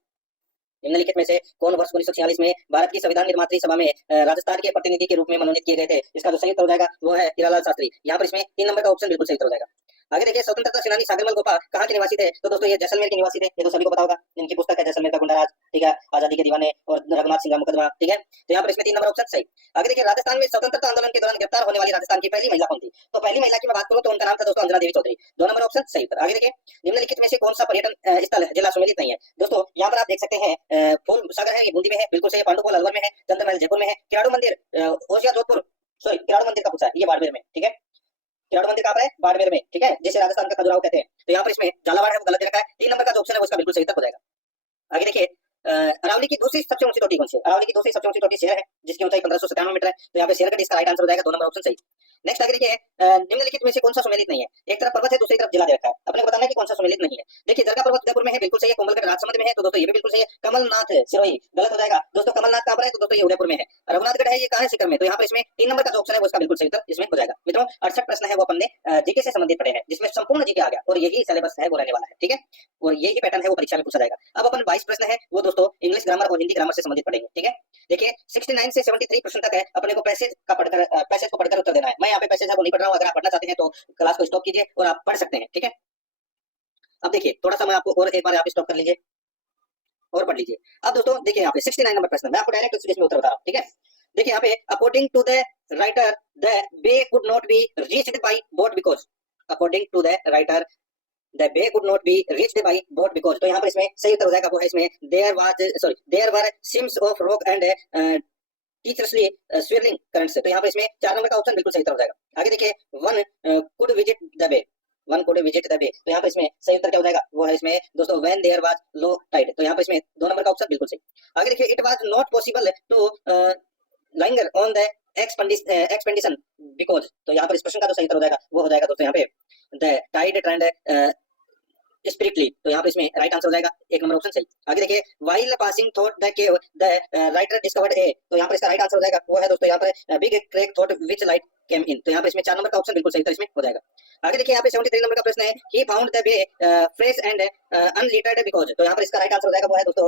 निम्नलिखित में से कौन वर्ष 1946 में भारत की संविधान निर्मात्री सभा में राजस्थान के प्रतिनिधि के रूप में मनोनीत किए गए थे? इसका जो सही उत्तर हो जाएगा वो है हीरालाल शास्त्री। यहाँ पर इसमें 3 नंबर का ऑप्शन बिल्कुल सही उत्तर हो जाएगा। आगे देखिए, स्वतंत्रता सेनानी सागरमल गोपा कहाँ के निवासी थे? तो दोस्तों ये जैसलमेर के निवासी थे, ये तो सभी को पता होगा, इनकी पुस्तक है जैसलमेर का गुंडाराज। ठीक है, आजादी के दीवाने और रघुनाथ सिंह का मुकदमा। ठीक है, तो यहाँ पर इसमें 3 नंबर ऑप्शन सही। आगे देखिए, राजस्थान में स्वतंत्रता आंदोलन के दौरान गिरफ्तार होने वाली राजस्थान की पहली महिला कौन थी? तो पहली महिला की मैं बात करूं तो उनका नाम था दोस्तों अंजना देवी चौधरी। 2 नंबर ऑप्शन सही उत्तर। आगे देखिए, निम्नलिखित में से कौन सा पर्यटन स्थल जिला सुमेलित नहीं है? दोस्तों यहाँ पर आप देख सकते हैं, फूल सागर है, ये बूंदी में है, बिल्कुल सही। पांडुपोल अलवर में है, चंद्रमहल जयपुर में है, किराड़ू मंदिर ओसिया जोधपुर, सॉरी किराड़ू मंदिर का पूछा है, ये बाड़मेर में। ठीक है, किराड़ू मंदिर कहाँ पर है? बाड़मेर में। ठीक है, जिसे राजस्थान का खजुराहो कहते हैं। तो यहाँ पर इसमें झालावाड़ है वो गलत दे रखा है। 3 नंबर का जो ऑप्शन है वो इसका बिल्कुल सही उत्तर हो जाएगा। आगे देखिए, अरावली की दूसरी सबसे ऊंची चोटी कौन सी है? अरावली की दूसरी सबसे ऊंची चोटी शेर है, जिसकी ऊंचाई 1597 मीटर है। तो यहाँ पे शेरगढ़ इसका राइट आंसर हो जाएगा, 2 नंबर ऑप्शन सही। नेक्स्ट आगे देखिए, निम्नलिखित में से कौन सा सुमेलित नहीं है? एक तरफ पर्वत है, दूसरी तरफ जिला दे रखा है, अपने को बताना है कि कौन सा सुमेलित नहीं है। देखिए, जरगा पर्वत उदयपुर में है, बिल्कुल सही है। कोमलगढ़ राजसमंद में है, तो दोस्तों ये भी बिल्कुल सही है। कमलनाथ सिरोही गलत हो जाएगा दोस्तों, कमलनाथ कहाँ पर है? तो दोस्तों ये उदयपुर में है। रघुनाथगढ़ है, ये कहाँ है? सीकर में। तो यहाँ पर इसमें 3 नंबर का जो ऑप्शन है वो इसका बिल्कुल सही उत्तर इसमें हो जाएगा। मित्रों 68 प्रश्न है वो अपन ने जीके से संबंधित पढ़े हैं, जिसमें संपूर्ण जीके आ गया और यही सिलेबस है वो रहने वाला है। ठीक है, और यही पैटर्न है वो परीक्षा में पूछा जाएगा। अब अपन 22 प्रश्न है वो दोस्तों इंग्लिश ग्रामर और हिंदी ग्रामर से संबंधित पढ़ेंगे। ठीक है, देखिए 69 से 73 प्रश्न तक है, अपने को पैसेज को पढ़कर उत्तर देना है। मैं यहाँ पे पैसेज है वो नहीं पढ़ रहा हूँ, अगर आप पढ़ना चाहते हैं तो क्लास को स्टॉप कीजिए और आप पढ़ सकते हैं। ठीक है, अब देखिए थोड़ा सा मैं आपको और एक बार आप स्टॉप कर लीजिए और पढ़ लीजिए। अब दोस्तों देखिए, यहाँ पे 69 नंबर प्रश्न मैं आपको डायरेक्ट इसमें उत्तर बता रहा हूँ। ठीक है, देखिए यहाँ पे according to the writer the way could not be reached by boat because, according to the writer the way could not be reached by boat because, तो यहाँ पर इसमें सही उत्तर हो जाएगा वो है इसमें there were seams of rock and treacherously swirling currents. तो यहाँ पर इसमें 4 नंबर का ऑप्शन बिल्कुल सही उत्तर हो जाएगा। आगे देखिए, one could visit the way, one could visit the bay. तो यहाँ पर इसमें सही उत्तर क्या हो जाएगा, वो है इसमें दोस्तों when there was low tide. तो यहाँ पर इसमें 2 नंबर का ऑप्शन बिल्कुल सही। आगे देखिए, it was not possible to linger on the expedition because. तो यहाँ पर इस प्रश्न का जो सही उत्तर हो जाएगा वो हो जाएगा दोस्तों यहाँ पे द टाइड ट्रेंड स्पिरिटली। तो यहाँ पे इसमें राइट आंसर हो जाएगा 1 नंबर ऑप्शन सही। आगे देखिए, while passing through the cave the writer discovered a. तो यहाँ पर इसका राइट आंसर हो जाएगा वो है दोस्तों यहाँ पर big crack through which light came in. तो यहाँ पे इसमें 4 नंबर का ऑप्शन बिल्कुल सही था, इसमें हो जाएगा। आगे देखिए, यहाँ पे 73 नंबर का प्रश्न है, he found the bay fresh and unlittered because. तो यहाँ पर इसका राइट आंसर हो जाएगा वो है दोस्तों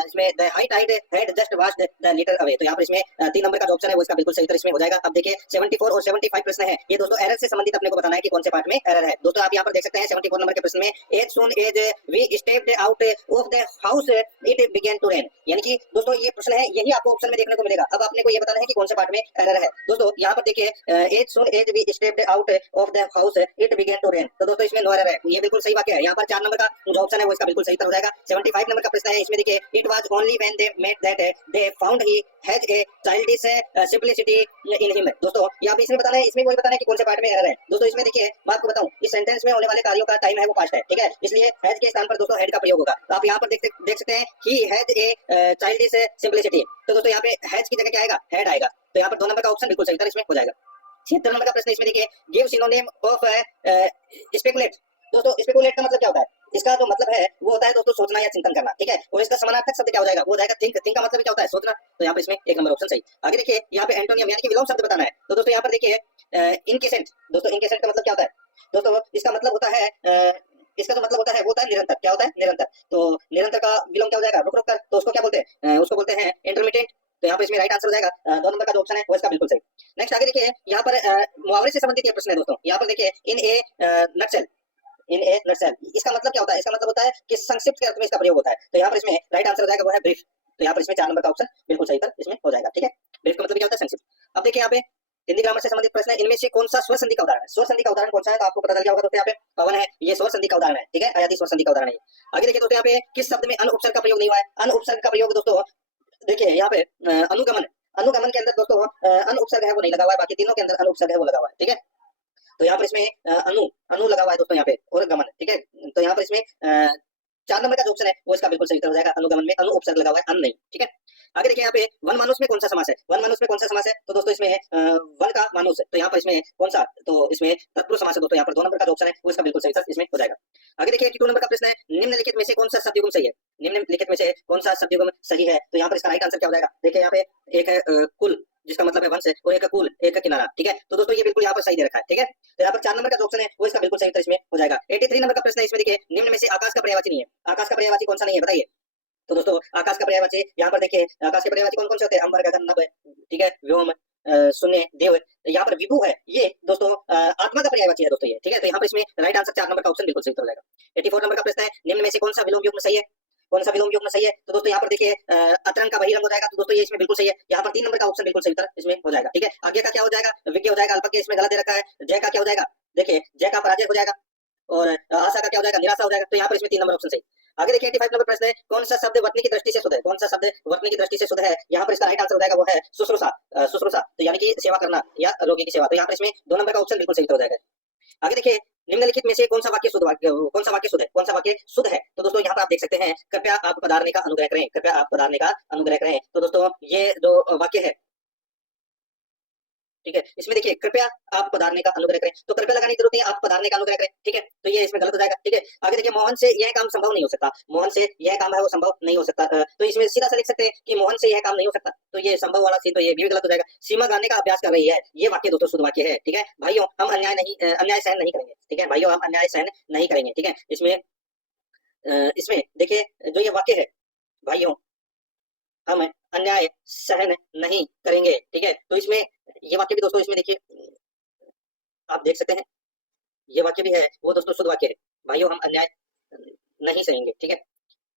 इसमें the high tide had just washed the litter away. तो यहाँ पर इसमें 3 नंबर का जो ऑप्शन है वो इसका बिल्कुल सही उत्तर इसमें हो जाएगा। अब देखिए 74 और 75 प्रश्न है, ये दोस्तों एरर से संबंधित अपने को बताना है कि कौन से पार्ट में एरर है। दोस्तों आप यहाँ पर देख सकते हैं 74 नंबर के प्रश्न में, as soon as we stepped out of the house it began to rain. यानी कि दोस्तों ये प्रश्न है, यही आपको ऑप्शन में देखने को मिलेगा। अब आपने को ये बताना है कि कौन से पार्ट में एरर है। दोस्तों यहाँ पर देखिए, as soon as we stepped out of the house it began to rain. तो दोस्तों इसमें नो एरर है, ये बिल्कुल सही वाक्य है। यहाँ पर 4 नंबर का जो ऑप्शन है वो इसका बिल्कुल सही उत्तर हो जाएगा। 75 नंबर का प्रश्न है, इसमें देखिए, it was only when they met that they found he has a childish simplicity in him. दोस्तों यहाँ पे इसमें बताना है, इसमें वही बताना है कि कौन से पार्ट में एरर है। दोस्तों इसमें देखिए, मैं आपको बताऊं, इस सेंटेंस में होने वाले कार्यों का टाइम है वो पास्ट है, ठीक है, इसलिए हैज के स्थान पर दोस्तों हैड का प्रयोग होगा। तो आप यहाँ पर देख सकते हैं, ही हैज ए चाइल्डिश सिंपलिसिटी। तो दोस्तों यहाँ पे हैज की जगह क्या आएगा, हैड आएगा। तो यहाँ पर 2 नंबर का ऑप्शन बिल्कुल सही था, इसमें हो जाएगा। 76 नंबर का प्रश्न इसमें देखिए, गिव सिनोनिम ऑफ स्पेकुलेट। दोस्तों स्पेकुलेट का मतलब क्या होता है, इसका जो मतलब है वो होता है दोस्तों सोचना या चिंतन करना, ठीक है, और इसका समानार्थक शब्द क्या हो जाएगा, वो हो जाएगा थिंक। थिंक का मतलब क्या होता है, सोचना। तो यहाँ पे इसमें 1 नंबर ऑप्शन सही। आगे देखिए, यहाँ पे एंटोनियम यानी कि विलोम शब्द बताना है। तो दोस्तों यहाँ पर देखिए, इनकेसेंट। दोस्तों इनकेसेंट का मतलब क्या होता है, दोस्तों इसका मतलब होता है इसका जो मतलब होता है वो होता है निरंतर। क्या होता है, निरंतर। तो निरंतर का विलोम क्या हो जाएगा, रुक रुक कर। तो उसको क्या बोलते हैं, उसको बोलते हैं इंटरमिटेंट। तो यहाँ पे इसमें राइट आंसर हो जाएगा 2 नंबर का जो ऑप्शन है वो इसका बिल्कुल सही। नेक्स्ट आगे देखिए, यहाँ पर मुहावरे से संबंधित ये प्रश्न है दोस्तों। यहाँ पर देखिए, इन ए नटसेल। इन ए नटसेल, इसका मतलब क्या होता है, इसका मतलब होता है कि संक्षिप्त के अर्थ में इसका प्रयोग होता है। तो यहाँ पर इसमें राइट आंसर हो जाएगा वो है ब्रीफ। तो यहाँ पर इसमें 4 नंबर का ऑप्शन बिल्कुल सही था, इसमें हो जाएगा, ठीक है। ब्रीफ का मतलब क्या होता है, संक्षिप्त। अब देखिए यहाँ पे हिंदी ग्रामर से संबंधित प्रश्न है, इनमें से कौन सा स्वर संधि का उदाहरण है। स्वर संधि का उदाहरण कौन सा है, तो आपको पता चल गया होगा दोस्तों, यहाँ पे पवन है, ये स्वर संधि का उदाहरण है, ठीक है, अयादी स्वर संधि का उदाहरण है। आगे देखिए दोस्तों, यहाँ पे किस शब्द में अन उपसर्ग का प्रयोग नहीं हुआ है। अन उपसर्ग का प्रयोग दोस्तों देखिए यहाँ पे अनुगमन। अनुगमन के अंदर दोस्तों अन उपसर्ग है वो नहीं लगा हुआ है, बाकी तीनों के अंदर अन उपसर्ग है वो लगा हुआ है, ठीक है। तो यहाँ पर इसमें अनु लगा हुआ है दोस्तों यहाँ पे, और गमन, ठीक है। तो यहाँ पर इसमें 4 नंबर का जो ऑप्शन है वो इसका बिल्कुल सही उत्तर हो जाएगा। अनुगमन में अनु उपसर्ग लगा हुआ है, अन नहीं, ठीक है। आगे देखिए, यहाँ पे वन मानुष में कौन सा समास है। वन मानुष में कौन सा समास है, तो दोस्तों इसमें है वन का मानुष। तो यहाँ पर इसमें कौन सा, तो इसमें तत्पुरुष समास है दोस्तों। यहाँ पर 2 नंबर का जो ऑप्शन है वो इसका बिल्कुल सही उत्तर इसमें हो जाएगा। आगे देखिए, 82 नंबर का प्रश्न है, निम्नलिखित में से कौन सा शब्दयुग्म सही है। निम्नलिखित में से कौन सा शब्दयुग्म सही है। तो यहाँ पर इसका राइट आंसर क्या हो जाएगा, देखिए यहाँ पे एक है कुल, जिसका मतलब है वंश, और एक है कुल, एक है किनारा, ठीक है। तो दोस्तों ये बिल्कुल यहाँ पर सही दे रखा है, ठीक है। तो यहाँ पर 4 नंबर का जो ऑप्शन है वो इसका बिल्कुल सही उत्तर इसमें हो जाएगा। 83 नंबर का प्रश्न है, इसमें देखिए, निम्न में से आकाश का पर्यायवाची नहीं है। आकाश का पर्यायवाची कौन सा नहीं है, बताइए। तो दोस्तों आकाश का पर्यायवाची यहाँ पर देखिए, आकाश के पर्यायवाची कौन कौन से होते हैं, अंबर, गगन, नभ, ठीक है, व्योम, शून्य, देव। यहाँ पर विभु है, ये दोस्तों आत्मा का पर्यायवाची है दोस्तों ये, ठीक है। तो यहाँ पर इसमें राइट आंसर 4 नंबर का ऑप्शन बिल्कुल सही उत्तर हो जाएगा। 84 नंबर का प्रश्न है, निम्न में से कौन सा विलोम युग्म सही है। कौन सा विलोम युग्म सही है, तो दोस्तों यहाँ पर देखिए अतरंग का बहिरंग हो जाएगा। तो दोस्तों ये इसमें बिल्कुल सही है। यहाँ पर 3 नंबर का ऑप्शन बिल्कुल सही उत्तर इसमें हो जाएगा, ठीक है। आगे का क्या हो जाएगा, विज्ञ हो जाएगा, अल्प के इसमें गलत दे रखा है। जय का क्या हो जाएगा, देखिए जय का पराजय हो जाएगा, और आशा का क्या हो जाएगा, निराशा हो जाएगा। तो यहाँ पर इसमें 3 नंबर ऑप्शन सही। आगे देखिए 85 नंबर प्रश्न है, कौन सा शब्द वर्तनी की दृष्टि से शुद्ध है। कौन सा शब्द वर्तनी की दृष्टि से शुद्ध है, यहाँ पर इसका राइट आंसर हो जाएगा वो है शुश्रूषा। शुश्रूषा तो यानी कि सेवा करना या रोगी की सेवा। तो यहाँ पर इसमें 2 नंबर का ऑप्शन बिल्कुल सही हो जाएगा। आगे देखिए, निम्नलिखित में से कौन सा वाक्य शुद्ध वाक्य, कौन सा वाक्य शुद्ध है, कौन सा वाक्य शुद्ध है। तो दोस्तों यहाँ पर आप देख सकते हैं, कृपया आप पधारने का अनुग्रह करें, कृपया आप पधारने का अनुग्रह करें। तो दोस्तों ये जो वाक्य है, ठीक है, इसमें देखिए कृपया आप पधारने का अनुग्रह करें, तो कृपया लगाने की जरूरत नहीं है, आप पधारने का अनुग्रह करें, ठीक है। तो ये इसमें गलत हो जाएगा, ठीक है। आगे देखिए, मोहन से यह काम संभव नहीं हो सकता। मोहन से यह काम है वो संभव नहीं हो सकता। तो इसमें सीधा सा लिख सकते हैं कि मोहन से यह काम नहीं हो सकता। तो ये संभव वाला सी, तो ये भी गलत हो जाएगा। सीमा गाने का अभ्यास कर रही है, ये वाक्य दोस्तों शुद्ध वाक्य है, ठीक है। भाइयों हम अन्याय सहन नहीं करेंगे, ठीक है। भाइयों हम अन्याय सहन नहीं करेंगे, ठीक है। इसमें देखिए जो ये वाक्य है, भाइयों हम अन्याय सहन नहीं करेंगे, ठीक है। तो इसमें ये वाक्य भी दोस्तों, इसमें देखिए आप देख सकते हैं, ये वाक्य भी है वो दोस्तों शुद्ध वाक्य है, भाइयों हम अन्याय नहीं सहेंगे, ठीक है।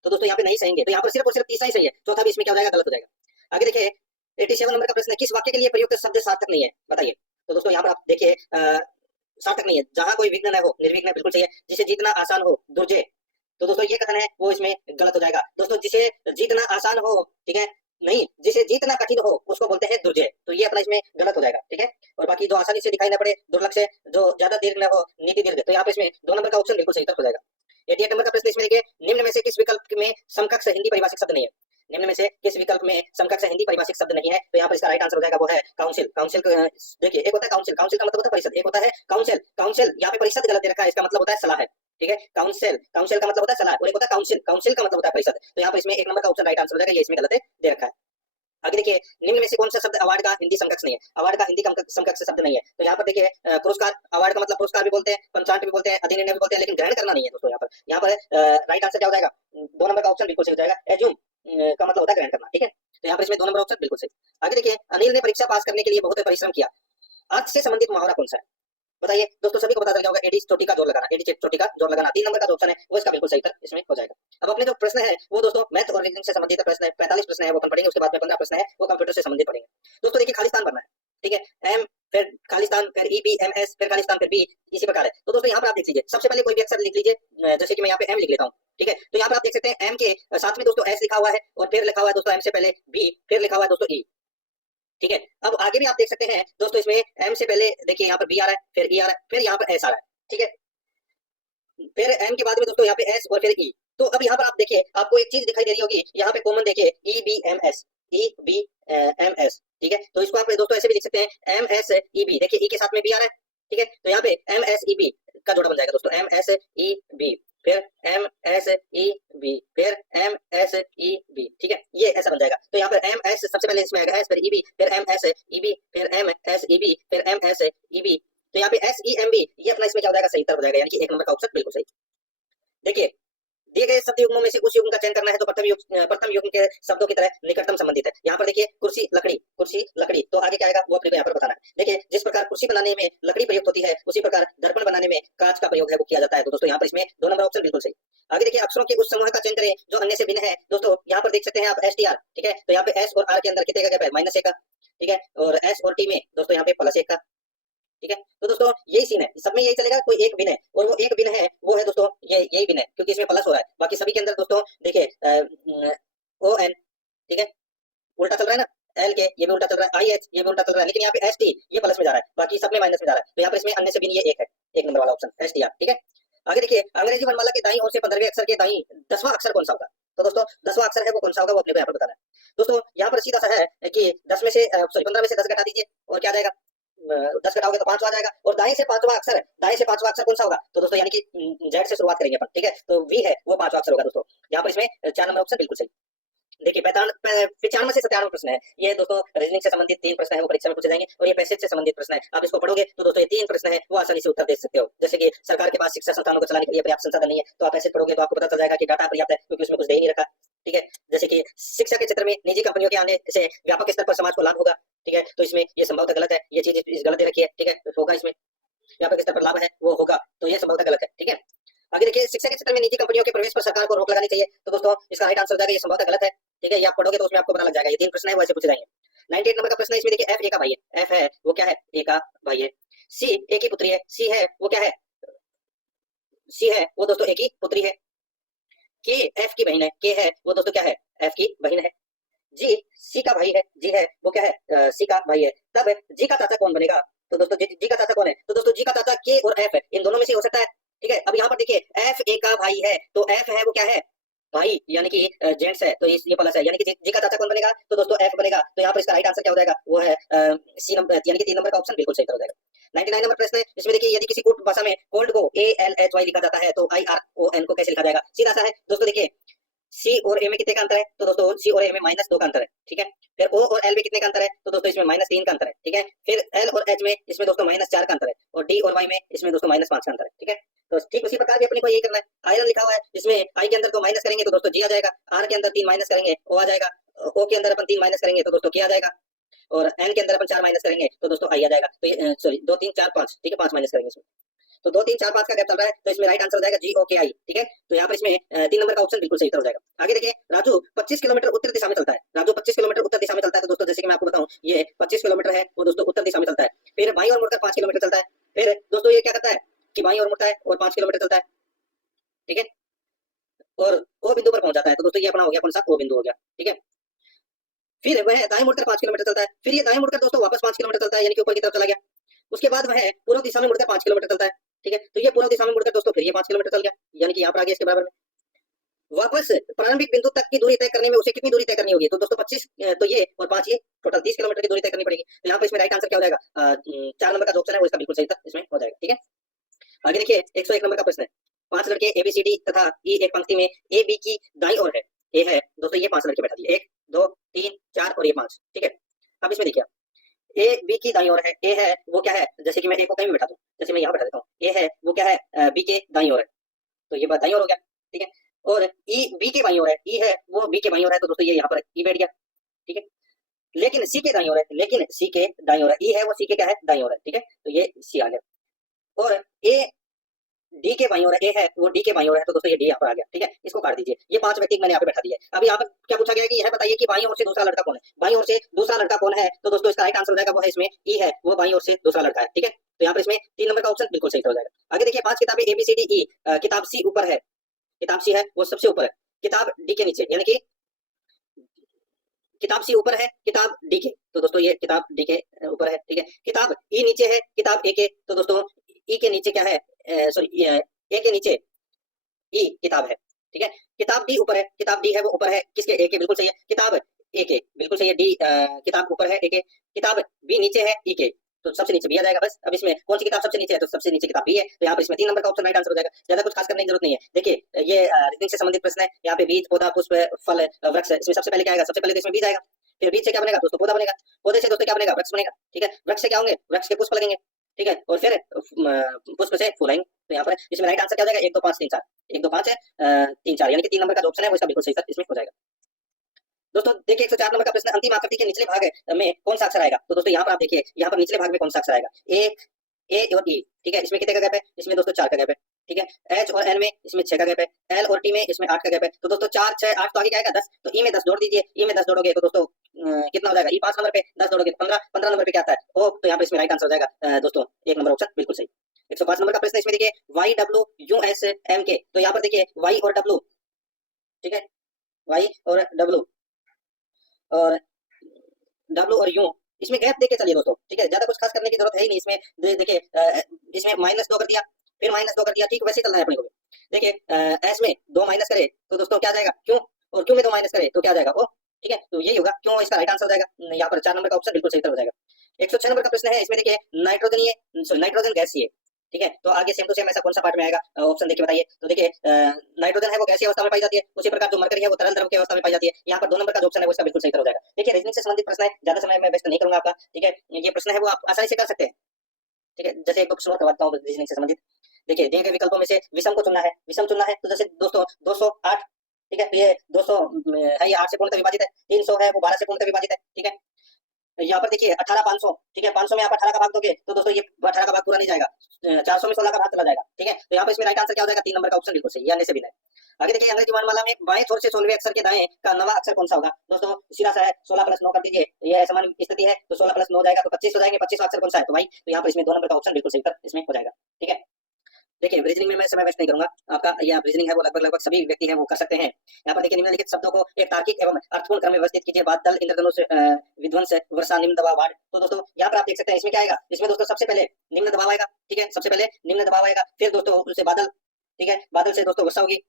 तो दोस्तों यहाँ पे नहीं सहेंगे, तो यहाँ पर सिर्फ और सिर्फ तीसरा ही सही है, चौथा भी इसमें क्या हो जाएगा, गलत हो जाएगा। आगे देखिए 87 नंबर का प्रश्न है, किस वाक्य के लिए प्रयुक्त शब्द सार्थक नहीं है, बताइए। तो दोस्तों यहाँ पर आप देखिए सार्थक नहीं है, जहां कोई विघ्न न हो, निर्विघ्न बिल्कुल सही है। जिसे जीतना आसान हो, दुर्जय। तो दोस्तों ये कथन है वो इसमें गलत हो जाएगा। दोस्तों जिसे जीतना आसान हो, ठीक है, नहीं, जिसे जीतना कठिन हो उसको बोलते हैं दुर्जय। तो ये अपना इसमें गलत हो जाएगा, ठीक है। और बाकी जो आसानी से दिखाई न पड़े, दुर्लभ से जो ज्यादा दीर्घ न हो, नीति दीर्घ, तो यहाँ पे इसमें 2 नंबर का ऑप्शन बिल्कुल सही उत्तर हो जाएगा। 88 नंबर का प्रश्न इसमें देखिए, निम्न में से किस विकल्प में समकक्ष हिंदी परिभाषिक शब्द नहीं है? निम्न में से किस विकल्प में समकक्ष हिंदी परिभाषिक शब्द नहीं है? तो यहाँ पर इसका राइट आंसर हो जाएगा वो है काउंसिल। काउंसिल देखिए, एक होता है काउंसिल, काउंसिल का मतलब होता है परिषद, एक होता है काउंसिल। काउंसिल यहाँ पे परिषद गलत दे रखा है, इसका मतलब होता है सलाह है, ठीक है। काउंसिल, काउंसिल का मतलब होता है सलाह, और एक होता है काउंसिल, काउंसिल का मतलब होता है परिषद। तो यहाँ पर इसमें 1 नंबर का ऑप्शन राइट आंसर हो जाएगा, ये इसमें गलत दे रखा है। आगे देखिए, निम्न में से कौन सा शब्द अवार्ड का हिंदी समकक्ष नहीं है? अवार्ड का हिंदी समकक्ष शब्द नहीं है। तो यहाँ पर देखिए, पुरस्कार, अवार्ड का मतलब पुरस्कार भी बोलते हैं, पंचांग भी बोलते हैं, अधिनिर्णय भी बोलते हैं, लेकिन ग्रहण करना नहीं है दोस्तों। यहाँ पर राइट आंसर क्या हो जाएगा? 2 नंबर का ऑप्शन बिल्कुल सही हो जाएगा, एज्यूम का मतलब होता है ग्रहण करना, ठीक है। तो यहाँ पर इसमें 2 नंबर ऑप्शन बिल्कुल सही। आगे देखिए, अनिल ने परीक्षा पास करने के लिए बहुत परिश्रम किया, अर्थ से संबंधित मुहावरा कौन सा है? बताइए दोस्तों, सभी को पता चल गया होगा, एडी चोटी का जोर लगाना, एडी चोटी का जोर लगाना। 3 नंबर का जो ऑप्शन है वो इसका बिल्कुल सही उत्तर इसमें हो जाएगा। अब अपने जो प्रश्न है वो दोस्तों मैथ और रीजनिंग से संबंधित प्रश्न है, 45 प्रश्न है वो अपन पढ़ेंगे, उसके बाद में 15 प्रश्न है वो कंप्यूटर से संबंधित पढ़ेंगे। दोस्तों देखिए, खालिस्तान बनना है, ठीक है, एम फिर खालिस्तान, फिर ई बी एम एस, फिर खालिस्तान, फिर बी, इसी प्रकार है। तो दोस्तों यहाँ पर आप देख लीजिए, सबसे पहले कोई भी अक्षर लिख लीजिए, जैसे कि मैं यहाँ पे एम लिख लेता हूँ, ठीक है। तो यहाँ पर आप देख सकते हैं एम के साथ में दोस्तों एस लिखा हुआ है, और फिर लिखा हुआ है दोस्तों एम से पहले बी, फिर लिखा हुआ है दोस्तों ई, ठीक है। अब आगे भी आप देख सकते हैं दोस्तों, इसमें एम से पहले देखिए यहाँ पर बी आ रहा है, फिर ई आ रहा है, फिर यहाँ पर एस आ रहा है, ठीक है। फिर एम के बाद में दोस्तों यहाँ पे एस और फिर ई। तो अब यहाँ पर आप देखिए, आपको एक चीज दिखाई दे रही होगी, यहाँ पे कॉमन देखिए E B M S, E B M S, ठीक है। तो इसको आप दोस्तों ऐसे भी लिख सकते हैं, एम एस ई बी, देखिए ई के साथ में बी आ रहा है, ठीक है। तो यहाँ पे एम एस ई बी का जोड़ा बन जाएगा दोस्तों, एम एस ई बी, फिर एम एस ई बी, फिर एम एस ई बी, ठीक है। ये ऐसा बन जाएगा। तो यहाँ पर एम एस सबसे पहले इसमें आएगा एस, फिर ई बी, फिर एम एस ई बी, फिर एम एस ई बी, फिर एम एस ई बी। तो यहाँ पे एस ई एम बी, ये अपना इसमें क्या हो जाएगा? सही उत्तर हो जाएगा, यानी कि 1 नंबर का ऑप्शन बिल्कुल सही। देखिए, दिए गए शब्द युग्मों में से उस युग्म का चयन करना है तो प्रथम युग्म के शब्दों की तरह निकटतम संबंधित है। यहाँ पर देखिए, कुर्सी लकड़ी, कुर्सी लकड़ी, तो आगे क्या आएगा वो अपने को यहाँ पर बताना है। देखिए, जिस प्रकार कुर्सी बनाने में लकड़ी प्रयुक्त होती है, उसी प्रकार दर्पण बनाने में कांच का प्रयोग है वो किया जाता है। तो दोस्तों यहाँ पर इसमें 2 नंबर ऑप्शन बिल्कुल सही। आगे देखिए, अक्षरों के उस समूह का चयन करें जो अन्य से भिन्न है। दोस्तों यहाँ पर देख सकते हैं आप एस टी आर, ठीक है। तो यहाँ पे एस और आर के अंदर कितने का गैप है? -1 का, ठीक है। और एस और टी में दोस्तों यहाँ पे +1 का, ठीक है। तो दोस्तों यही सीन है, सब में यही चलेगा, कोई एक बिन है, और वो एक बिन है वो है दोस्तों ये यही बिन है, क्योंकि इसमें प्लस हो रहा है। बाकी सभी के अंदर दोस्तों देखिए ओ एन, ठीक है, उल्टा चल रहा है ना, एल के ये भी उल्टा चल रहा है, आई एच ये भी उल्टा चल रहा है, लेकिन यहाँ पे एस टी ये प्लस में जा रहा है, बाकी सब में माइनस में जा रहा है। तो यहाँ पर इसमें अन्य से बिन ये एक है, 1 नंबर वाला ऑप्शन एस टी आर, ठीक है। आगे देखिए, अंग्रेजी वर्णमाला के दाईं ओर से 15वें अक्षर के दाईं 10वां अक्षर कौन सा होगा? तो दोस्तों 10वां अक्षर है वो कौन सा होगा वो अपने को यहाँ पर बताना है। दोस्तों यहाँ पर सीधा सा है कि 10 में से सॉरी 15 में से 10 घटा दीजिए, और क्या आ जाएगा? 10 घटाओगे तो 5 आ जाएगा, और दाएं से 5वां अक्षर है, दाएं से 5वां अक्षर कौन सा होगा? तो दोस्तों यानी कि जेड से शुरुआत करेंगे अपन, ठीक है। तो वी है वो 5वां अक्षर होगा दोस्तों। यहाँ पर इसमें 4 नंबर ऑप्शन बिल्कुल सही। देखिए 95 से 97 प्रश्न है ये दोस्तों, रीजनिंग से संबंधित 3 प्रश्न है वो परीक्षा में पूछे जाएंगे, और ये पैसेज से संबंधित प्रश्न है। आप इसको पढ़ोगे तो दोस्तों ये 3 प्रश्न है वो आसानी से उत्तर दे सकते हो। जैसे कि सरकार के पास शिक्षा संस्थानों को चलाने के लिए पर्याप्त संसाधन नहीं है, तो आप ऐसे पढ़ोगे तो आपको पता चल जाएगा कि डाटा पर्याप्त है, क्योंकि उसमें कुछ दे ही नहीं रखा, ठीक है। जैसे कि शिक्षा के क्षेत्र में निजी कंपनियों के आने से व्यापक स्तर पर समाज को लाभ होगा, ठीक है। तो इसमें ये संभवतः गलत है, ये चीज इस गलत दे रखी है, ठीक है। तो होगा इसमें व्यापक स्तर पर लाभ है वो होगा, तो ये संभवतः गलत है, ठीक है। आगे देखिए, शिक्षा के क्षेत्र में निजी कंपनियों के प्रवेश पर सरकार को रोक लगानी चाहिए। तो दोस्तों इसका राइट आंसर हो जाएगा ये संभवतः गलत है, ठीक है। ये आप पढ़ोगे तो उसमें आपको पता लग जाएगा, ये 3 प्रश्न है वो ऐसे पूछे जाएंगे। 98 नंबर का प्रश्न है, इसमें देखिए एफ ए का भाई है, एफ है वो क्या है? ए का भाई है। सी ए की पुत्री है, सी है वो क्या है? सी है वो दोस्तों ए की पुत्री है। के एफ की बहन है, के है वो दोस्तों क्या है? एफ की बहन है। जी सी का भाई है, जी है वो क्या है? सी का भाई है। तब जी का चाचा कौन बनेगा? तो दोस्तों जी का चाचा कौन है? तो दोस्तों जी का चाचा के और एफ है, इन दोनों में से हो सकता है, ठीक है। अब यहाँ पर देखिए एफ ए का भाई है, तो एफ है वो क्या है? भाई, यानी कि जेंट्स है, तो ये प्लस है, यानी कि जी का चाचा कौन बनेगा? तो दोस्तों एफ बनेगा। तो यहाँ पर इसका राइट आंसर क्या हो जाएगा? वो है सी नंबर, यानी कि 3 नंबर का ऑप्शन बिल्कुल सही हो जाएगा। 99 नंबर प्रश्न है, इसमें देखिए यदि किसी कूट भाषा में कोल्ड को ए एल एच वाई लिखा जाता है तो आई आर ओ एन को कैसे लिखा जाएगा? सीधा सा है दोस्तों, देखिए सी और ए में कितने का अंतर है? तो दोस्तों सी और ए में -2 का अंतर है, ठीक है। फिर ओ और एल में कितने का अंतर है? तो दोस्तों इसमें -3 का अंतर है, ठीक है। फिर एल और एच में इसमें दोस्तों -4 का अंतर है, और डी और वाई में इसमें दोस्तों -5 का अंतर है, ठीक है। तो ठीक उसी प्रकार भी अपने को यही करना है। आयरन लिखा हुआ है, इसमें आई के अंदर 2 माइनस करेंगे तो दोस्तों जी आ जाएगा, आर के अंदर 3 माइनस करेंगे ओ आ जाएगा, ओ के अंदर अपन 3 माइनस करेंगे तो दोस्तों क्या आ जाएगा, और एन के अंदर अपन 4 माइनस करेंगे तो दोस्तों आई आ जाएगा। तो ये सॉरी 2 3 4 5, ठीक है, 5 माइनस करेंगे इसमें, तो 2 3 4 5 का गैप चल रहा है, तो इसमें राइट आंसर हो जाएगा जी ओ के आई, ठीक है। तो यहाँ पर इसमें 3 नंबर का ऑप्शन बिल्कुल सही उत्तर हो जाएगा। आगे देखिए, राजू 25 किलोमीटर उत्तर दिशा में चलता है, राजू 25 किलोमीटर उत्तर दिशा में चलता है। तो दोस्तों जैसे कि मैं आपको बताऊं, ये 25 किलोमीटर है वो दोस्तों उत्तर दिशा में चलता है, फिर बाईं ओर मुड़कर 5 किलोमीटर चलता है, फिर दोस्तों ये क्या करता है कि बाईं ओर मुड़ता है और 5 किलोमीटर चलता है, ठीक है, और ओ बिंदु पर पहुंच जाता है। तो दोस्तों ये अपना हो गया कौन सा? ओ बिंदु हो गया, ठीक है। फिर वह दाएं मुड़कर 5 किलोमीटर चलता है, फिर ये दाएं मुड़कर दोस्तों वापस 5 किलोमीटर चलता है, यानी कि ऊपर की तरफ चला गया। उसके बाद वह पूर्व दिशा में मुड़कर 5 किलोमीटर चलता है, ठीक है। तो ये पूर्व दिशा में मुड़कर दोस्तों फिर ये 5 किलोमीटर चल गया, यानी कि यहाँ पर आ गया इसके बराबर में। वापस प्रारंभिक बिंदु तक की दूरी तय करने में उसे कितनी दूरी तय करनी होगी? तो दोस्तों 25 तो ये और 5 ये टोटल 30 किलोमीटर की दूरी तय करनी पड़ेगी। तो यहाँ पर इसमें राइट आंसर क्या हो जाएगा? 4 नंबर का जो ऑप्शन है वो इसका बिल्कुल सही उत्तर इसमें हो जाएगा, ठीक है। आगे देखिए 101 नंबर का प्रश्न है। 5 लड़के एबीसीडी तथा ई एक पंक्ति में ए बी की दाईं ओर है। ए है दोस्तों, ये 5 लड़के बैठा दिए, 1 2 3 4 और ये 5, ठीक है। अब इसमें देखिए ए बी की दाईं ओर है, ए है वो क्या है, जैसे कि मैं ए को कहीं भी बैठा दूं, जैसे मैं यहाँ बैठा देता हूँ, ए है वो क्या है, बी के दाईं ओर है, तो ये बात दाईं ओर हो गया, ठीक है। और ई बी के बाईं ओर है, ई है वो बी के बाईं ओर है, तो दोस्तों ये यहाँ पर ई बैठ गया, ठीक है। लेकिन सी के दाईं ओर है, लेकिन सी के दाईं ओर है, ई है वो सी के क्या है, दाईं ओर है, ठीक है। तो ये सी आ गया। और ए डी के बाईं ओर है, ए है वो डी के बाईं ओर है, तो दोस्तों ये डी यहाँ पर आ गया, ठीक है। इसको काट दीजिए। ये 5 व्यक्ति मैंने यहाँ पे बैठा दिया है। अब यहाँ पर क्या पूछा गया है कि यह बताइए कि बाईं ओर से दूसरा लड़का कौन है। बाईं ओर से दूसरा लड़का कौन है, तो दोस्तों इसका राइट आंसर हो जाएगा वो है इसमें ई है वो बाईं ओर से दूसरा लड़का है, ठीक है। तो यहाँ पर इसमें 3 नंबर का ऑप्शन बिल्कुल सही हो जाएगा। आगे देखिए 5 किताबें ABCD E, किताब सी ऊपर है, किताब सी है वो सबसे ऊपर है, किताब डी के नीचे, यानी कि किताब सी ऊपर है, किताब डी के, तो दोस्तों ये किताब डी के ऊपर है, ठीक है। किताब ई नीचे है, किताब ए के, तो दोस्तों ई के नीचे क्या है, सॉरी ए के नीचे ई किताब है, ठीक है। किताब डी ऊपर है, किताब डी है वो ऊपर है किसके, ए के, बिल्कुल सही है। किताब ए के बिल्कुल सही है, डी किताब ऊपर है ए के, किताब बी नीचे है ई के, तो सबसे नीचे बी आ जाएगा बस। अब इसमें कौन सी किताब सबसे नीचे है, तो सबसे नीचे किताब बी है, तो यहाँ पर इसमें 3 नंबर का ऑप्शन राइट आंसर हो जाएगा। ज्यादा कुछ खास करने की जरूरत नहीं है। देखिए ये रीजनिंग से संबंधित प्रश्न है। यहाँ पे बीज पौधा पुष्प फल वृक्ष, इसमें सबसे पहले क्या आएगा, सबसे पहले तो इसमें बीज आएगा, फिर बीज से क्या बनेगा दोस्तों, पौधा बनेगा, पौधे से दोस्तों क्या बनेगा, वृक्ष बनेगा, ठीक है। वृक्ष से क्या होंगे, वृक्ष के पुष्प लगेंगे, ठीक है। और फिर पुष्प से फूल आएंगे। तो यहाँ पर इसमें राइट आंसर क्या हो जाएगा, 1 2 5 3 4, 1 2 5 है 3 4, यानी कि 3 नंबर का जो ऑप्शन है वो इसका बिल्कुल सही उत्तर इसमें हो जाएगा। दोस्तों देखिए 104 नंबर का प्रश्न, अंतिम आकृति के निचले भाग में कौन सा अक्षर आएगा। तो दोस्तों यहाँ पर आप देखिए, यहाँ पर निचले भाग में कौन सा अक्षर आएगा, ए और ई, ठीक है। इसमें कितने का गैप है, इसमें दोस्तों 4 का गैप है, ठीक है। एच और एन में इसमें 6 का गैप है, एल और टी में इसमें 8 का गैप है, तो दोस्तों 4 6 8 तो आगे क्या आएगा 10, तो ई में 10 जोड़ दीजिए। ई में 10 जोड़ोगे तो दोस्तों कितना हो जाएगा, ई 5 नंबर पे 10 जोड़ोगे तो 15, 15 नंबर पे क्या आता है ओ, तो यहाँ पे इसमें राइट आंसर हो जाएगा दोस्तों 1 नंबर ऑप्शन बिल्कुल सही। 105 नंबर का प्रश्न, इसमें देखिए Y W U S M K, तो यहाँ पर देखिए वाई और डब्ल्यू, ठीक है, वाई और डब्ल्यू और डब्ल्यू और यू, इसमें गैप देके चलिए दोस्तों, ठीक है। ज्यादा कुछ खास करने की जरूरत है ही नहीं इसमें। देखिए इसमें -2 कर दिया, फिर -2 कर दिया, ठीक वैसे चलना है अपने को भी। देखिए एस में 2 माइनस करे तो दोस्तों क्या जाएगा क्यों, और क्यों में 2 माइनस करे तो क्या जाएगा ओ, ठीक है। तो यही होगा क्यों, इसका राइट आंसर हो जाएगा यहाँ पर 4 नंबर का ऑप्शन बिल्कुल सही हो जाएगा। 106 नंबर का प्रश्न है, इसमें देखिए नाइट्रोजन गैस ये, ठीक है। तो आगे सेम टू सेम ऐसा कौन सा पार्ट में आएगा, ऑप्शन देखिए बताइए। तो देखिए नाइट्रोजन है वो गैसीय अवस्था में पाई जाती है, उसी प्रकार जो मरकरी है वो तरल द्रव की अवस्था में पाई जाती है। यहाँ पर 2 नंबर का जो ऑप्शन है वो इसका बिल्कुल सही हो जाएगा। देखिए रीजनिंग से संबंधित प्रश्न है, ज्यादा समय मैं वेस्ट नहीं करूंगा आपका, ठीक है। ये प्रश्न है वो आप आसानी से कर सकते हैं, ठीक है। जैसे एक दो प्रश्न और करवाता हूँ रीजनिंग से संबंधित। देखिए दिए गए विकल्पों में से विषम को चुनना है, विषम चुनना है, तो जैसे दोस्तों 208, ठीक है, तो ये 200 है, ये 8 से पूर्णतः विभाजित है, 300 है वो 12 से पूर्णतः विभाजित है, ठीक है। यहाँ पर देखिए 18 500, ठीक है, 500 में आप 18 का भाग दोगे तो दोस्तों ये 18 का भाग पूरा नहीं जाएगा, 400 में 16 का भाग चला जाएगा, ठीक है। तो यहाँ पर इसमें राइट आंसर क्या हो जाएगा, 3 नंबर का ऑप्शन बिल्कुल सही, या से भी नहीं। आगे देखिए अंग्रेजी वर्णमाला में बाएं छोर से 16वें अक्षर के दाएं का नवा अक्षर कौन सा होगा। दोस्तों सीधा सा है, 16 + 9 कर दीजिए, ये समान स्थिति है, तो 16 + 9 हो जाएगा तो 25 हो जाएंगे। 25वां अक्षर कौन सा है, तो भाई तो यहाँ पर इसमें 2 नंबर का ऑप्शन बिल्कुल सही उत्तर इसमें हो जाएगा, ठीक है। देखिए रीजनिंग में मैं समय वेस्ट नहीं करूंगा आपका, ये रीजनिंग है वो लगभग सभी व्यक्ति हैं वो कर सकते हैं। यहाँ पर देखिए निम्नलिखित शब्दों को एक तार्किक एवं अर्थपूर्ण क्रम में व्यवस्थित कीजिए। बादल, इंद्रधनुष, विध्वंस, वर्षा, निम्न दबाव, बाढ़। तो दोस्तों यहाँ पर आप देख सकते हैं इसमें क्या आएगा, इसमें दोस्तों सबसे पहले निम्न दबाव आएगा, ठीक है, सबसे पहले निम्न दबाव आएगा, फिर दोस्तों उससे बादल, ठीक है, बादल से दोस्तों वर्षा होगी,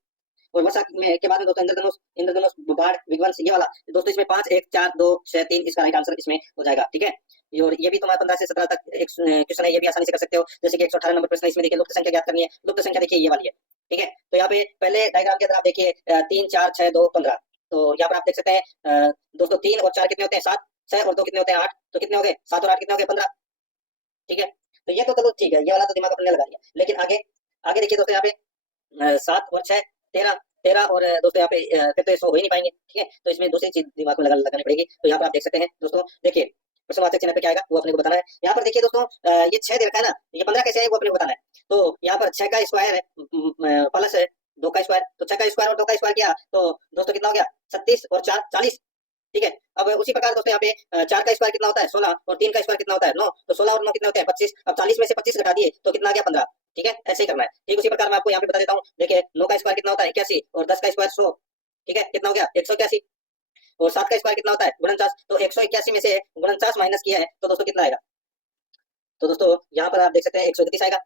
और वर्षा में के बाद में दोस्तों इंद्रधनुष, इंद्रधनुष, बाढ़, विध्वंस, ये वाला दोस्तों इसमें 5 1 4 2 6 3 इसका राइट आंसर इसमें हो जाएगा, ठीक है। और ये भी तुम्हारा 15 से 17 तक एक क्वेश्चन है, ये भी आसानी से कर सकते हो। जैसे कि 118 नंबर प्रश्न, इसमें देखिए लुप्त संख्या ज्ञात करनी है। लुप्त संख्या देखिए ये वाली है, ठीक है। तो यहाँ पे पहले डायग्राम के अंदर आप देखिए 3 4 6 2 15, तो यहाँ पर आप देख सकते हैं दोस्तों 3 और 4 कितने होते हैं 7, 6 और 2 कितने होते हैं 8, तो कितने हो गए 7 और 8 कितने हो गए 15, ठीक है। तो ये तो चलो ठीक है, ये वाला तो दिमाग अपने लगा लिया, लेकिन आगे आगे देखिए दोस्तों यहाँ पे 7 और 6 13 13 और दोस्तों यहाँ पे फिर तो ये 100 हो ही नहीं पाएंगे, ठीक है। तो इसमें दूसरी चीज दिमाग में लगानी पड़ेगी। तो यहाँ पर आप देख सकते हैं दोस्तों, देखिए प्रश्नवाचक चिन्ह पे क्या आएगा वो अपने को बताना है। यहाँ पर देखिए दोस्तों ये 6 दे रखा है ना, ये 15 कैसे आए वो अपने को बताना है। तो यहाँ पर 6 का स्क्वायर है प्लस 2 का स्क्वायर, तो 6 का स्क्वायर और 2 का स्क्वायर किया तो दोस्तों कितना हो गया 36 और 4 40, ठीक है। अब उसी प्रकार दोस्तों यहाँ पे 4 का स्क्वायर कितना होता है 16 और 3 का स्क्वायर कितना होता है 9, तो 16 और 9 कितने होते हैं 25। अब 40 में से 25 घटा दिए तो कितना आ गया 15, ठीक है। ऐसे ही करना है, ठीक। उसी प्रकार मैं आपको यहाँ पे बता देता हूँ, देखिए 9 का स्क्वायर कितना होता है 81 और 10 का स्क्वायर 100, ठीक है, कितना हो गया 181। और 7 का स्क्वायर कितना होता है 49, तो 181 में से 49 माइनस किया है तो दोस्तों कितना आएगा, तो दोस्तों यहाँ पर आप देख सकते हैं 131 आएगा,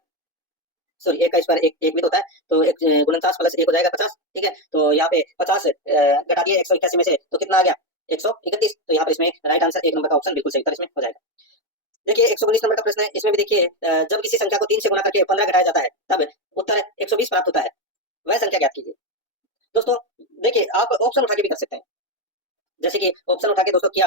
सॉरी 1 का स्क्वायर एक भी तो होता है, तो 49 प्लस 1 हो जाएगा 50, ठीक है, तो यहाँ पे 50 घटा दिया 181 में से तो कितना आ गया 131, तो यहाँ पर इसमें राइट आंसर 1 नंबर का ऑप्शन बिल्कुल सही उत्तर इसमें हो जाएगा। देखिए 119 नंबर का प्रश्न है, इसमें भी देखिए जब किसी संख्या को 3 से गुणा करके 15 घटाया जाता है तब उत्तर 120 प्राप्त होता है, वह संख्या ज्ञात कीजिए। दोस्तों देखिए आप ऑप्शन उठा के भी कर सकते हैं, जैसे कि ऑप्शन उठा के दोस्तों किया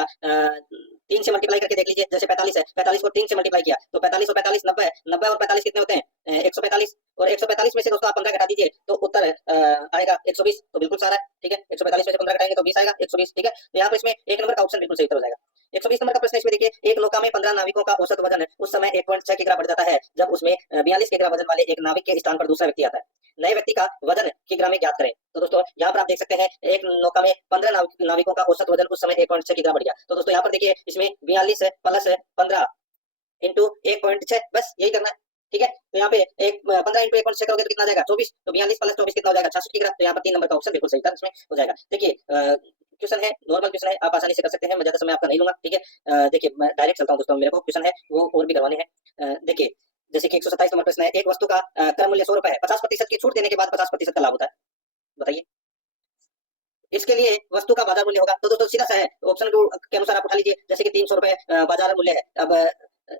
3 से मल्टीप्लाई करके देख लीजिए, जैसे 45 है, 45 को 3 से मल्टीप्लाई किया तो 45 और 45 90, 90 और 45 कितने होते हैं 145, और 145 में से दोस्तों आप 15 घटा दीजिए तो उत्तर आएगा 120, तो बिल्कुल सारा है, ठीक है, 145 में से 15 घटाएंगे तो 20 आएगा 120, ठीक है, तो यहाँ पर इसमें 1 नंबर का ऑप्शन बिल्कुल सही उत्तर हो जाएगा। 120 नंबर का प्रश्न इसमें देखिए, एक नौका में 15 नाविकों का औसत वजन उस समय 1.6 किग्रा बढ़ जाता है जब उसमें 42 किग्रा वजन वाले एक नाविक के स्थान पर दूसरा व्यक्ति आता है, नए व्यक्ति का वजन किग्रा में ज्ञात करें। तो दोस्तों यहाँ पर आप देख सकते हैं एक नौका में 15 नाविकों का औसत वजन उस समय 1.6 किग्रा बढ़ गया, तो दोस्तों यहाँ पर देखिए इसमें 42 प्लस 15 इंटू 1.6, बस यही करना है, ठीक है, तो यहाँ पे 15 इंटू 1.6 करोगे तो कितना आ जाएगा 24, तो 42 प्लस 24 कितना हो जाएगा 66 किग्रा, तो यहाँ पर 3 नंबर का ऑप्शन बिल्कुल सही था इसमें हो जाएगा। देखिए क्वेश्चन है नॉर्मल क्वेश्चन है, आप आसानी से कर सकते हैं, मैं ज्यादा समय आपका नहीं लूंगा, ठीक है, देखिए मैं डायरेक्ट चलता हूँ दोस्तों, मेरे को क्वेश्चन है वो और भी करवाने हैं। देखिए जैसे कि 127 नंबर प्रश्न है, एक वस्तु का क्रय मूल्य 100 रुपए है, 50% की छूट देने के बाद 50% का लाभ होता है, बताइए इसके लिए वस्तु का बाजार मूल्य होगा, तो दोस्तों सीधा सा है ऑप्शन के अनुसार आप उठा लीजिए, जैसे कि 300 रुपए बाजार मूल्य है, अब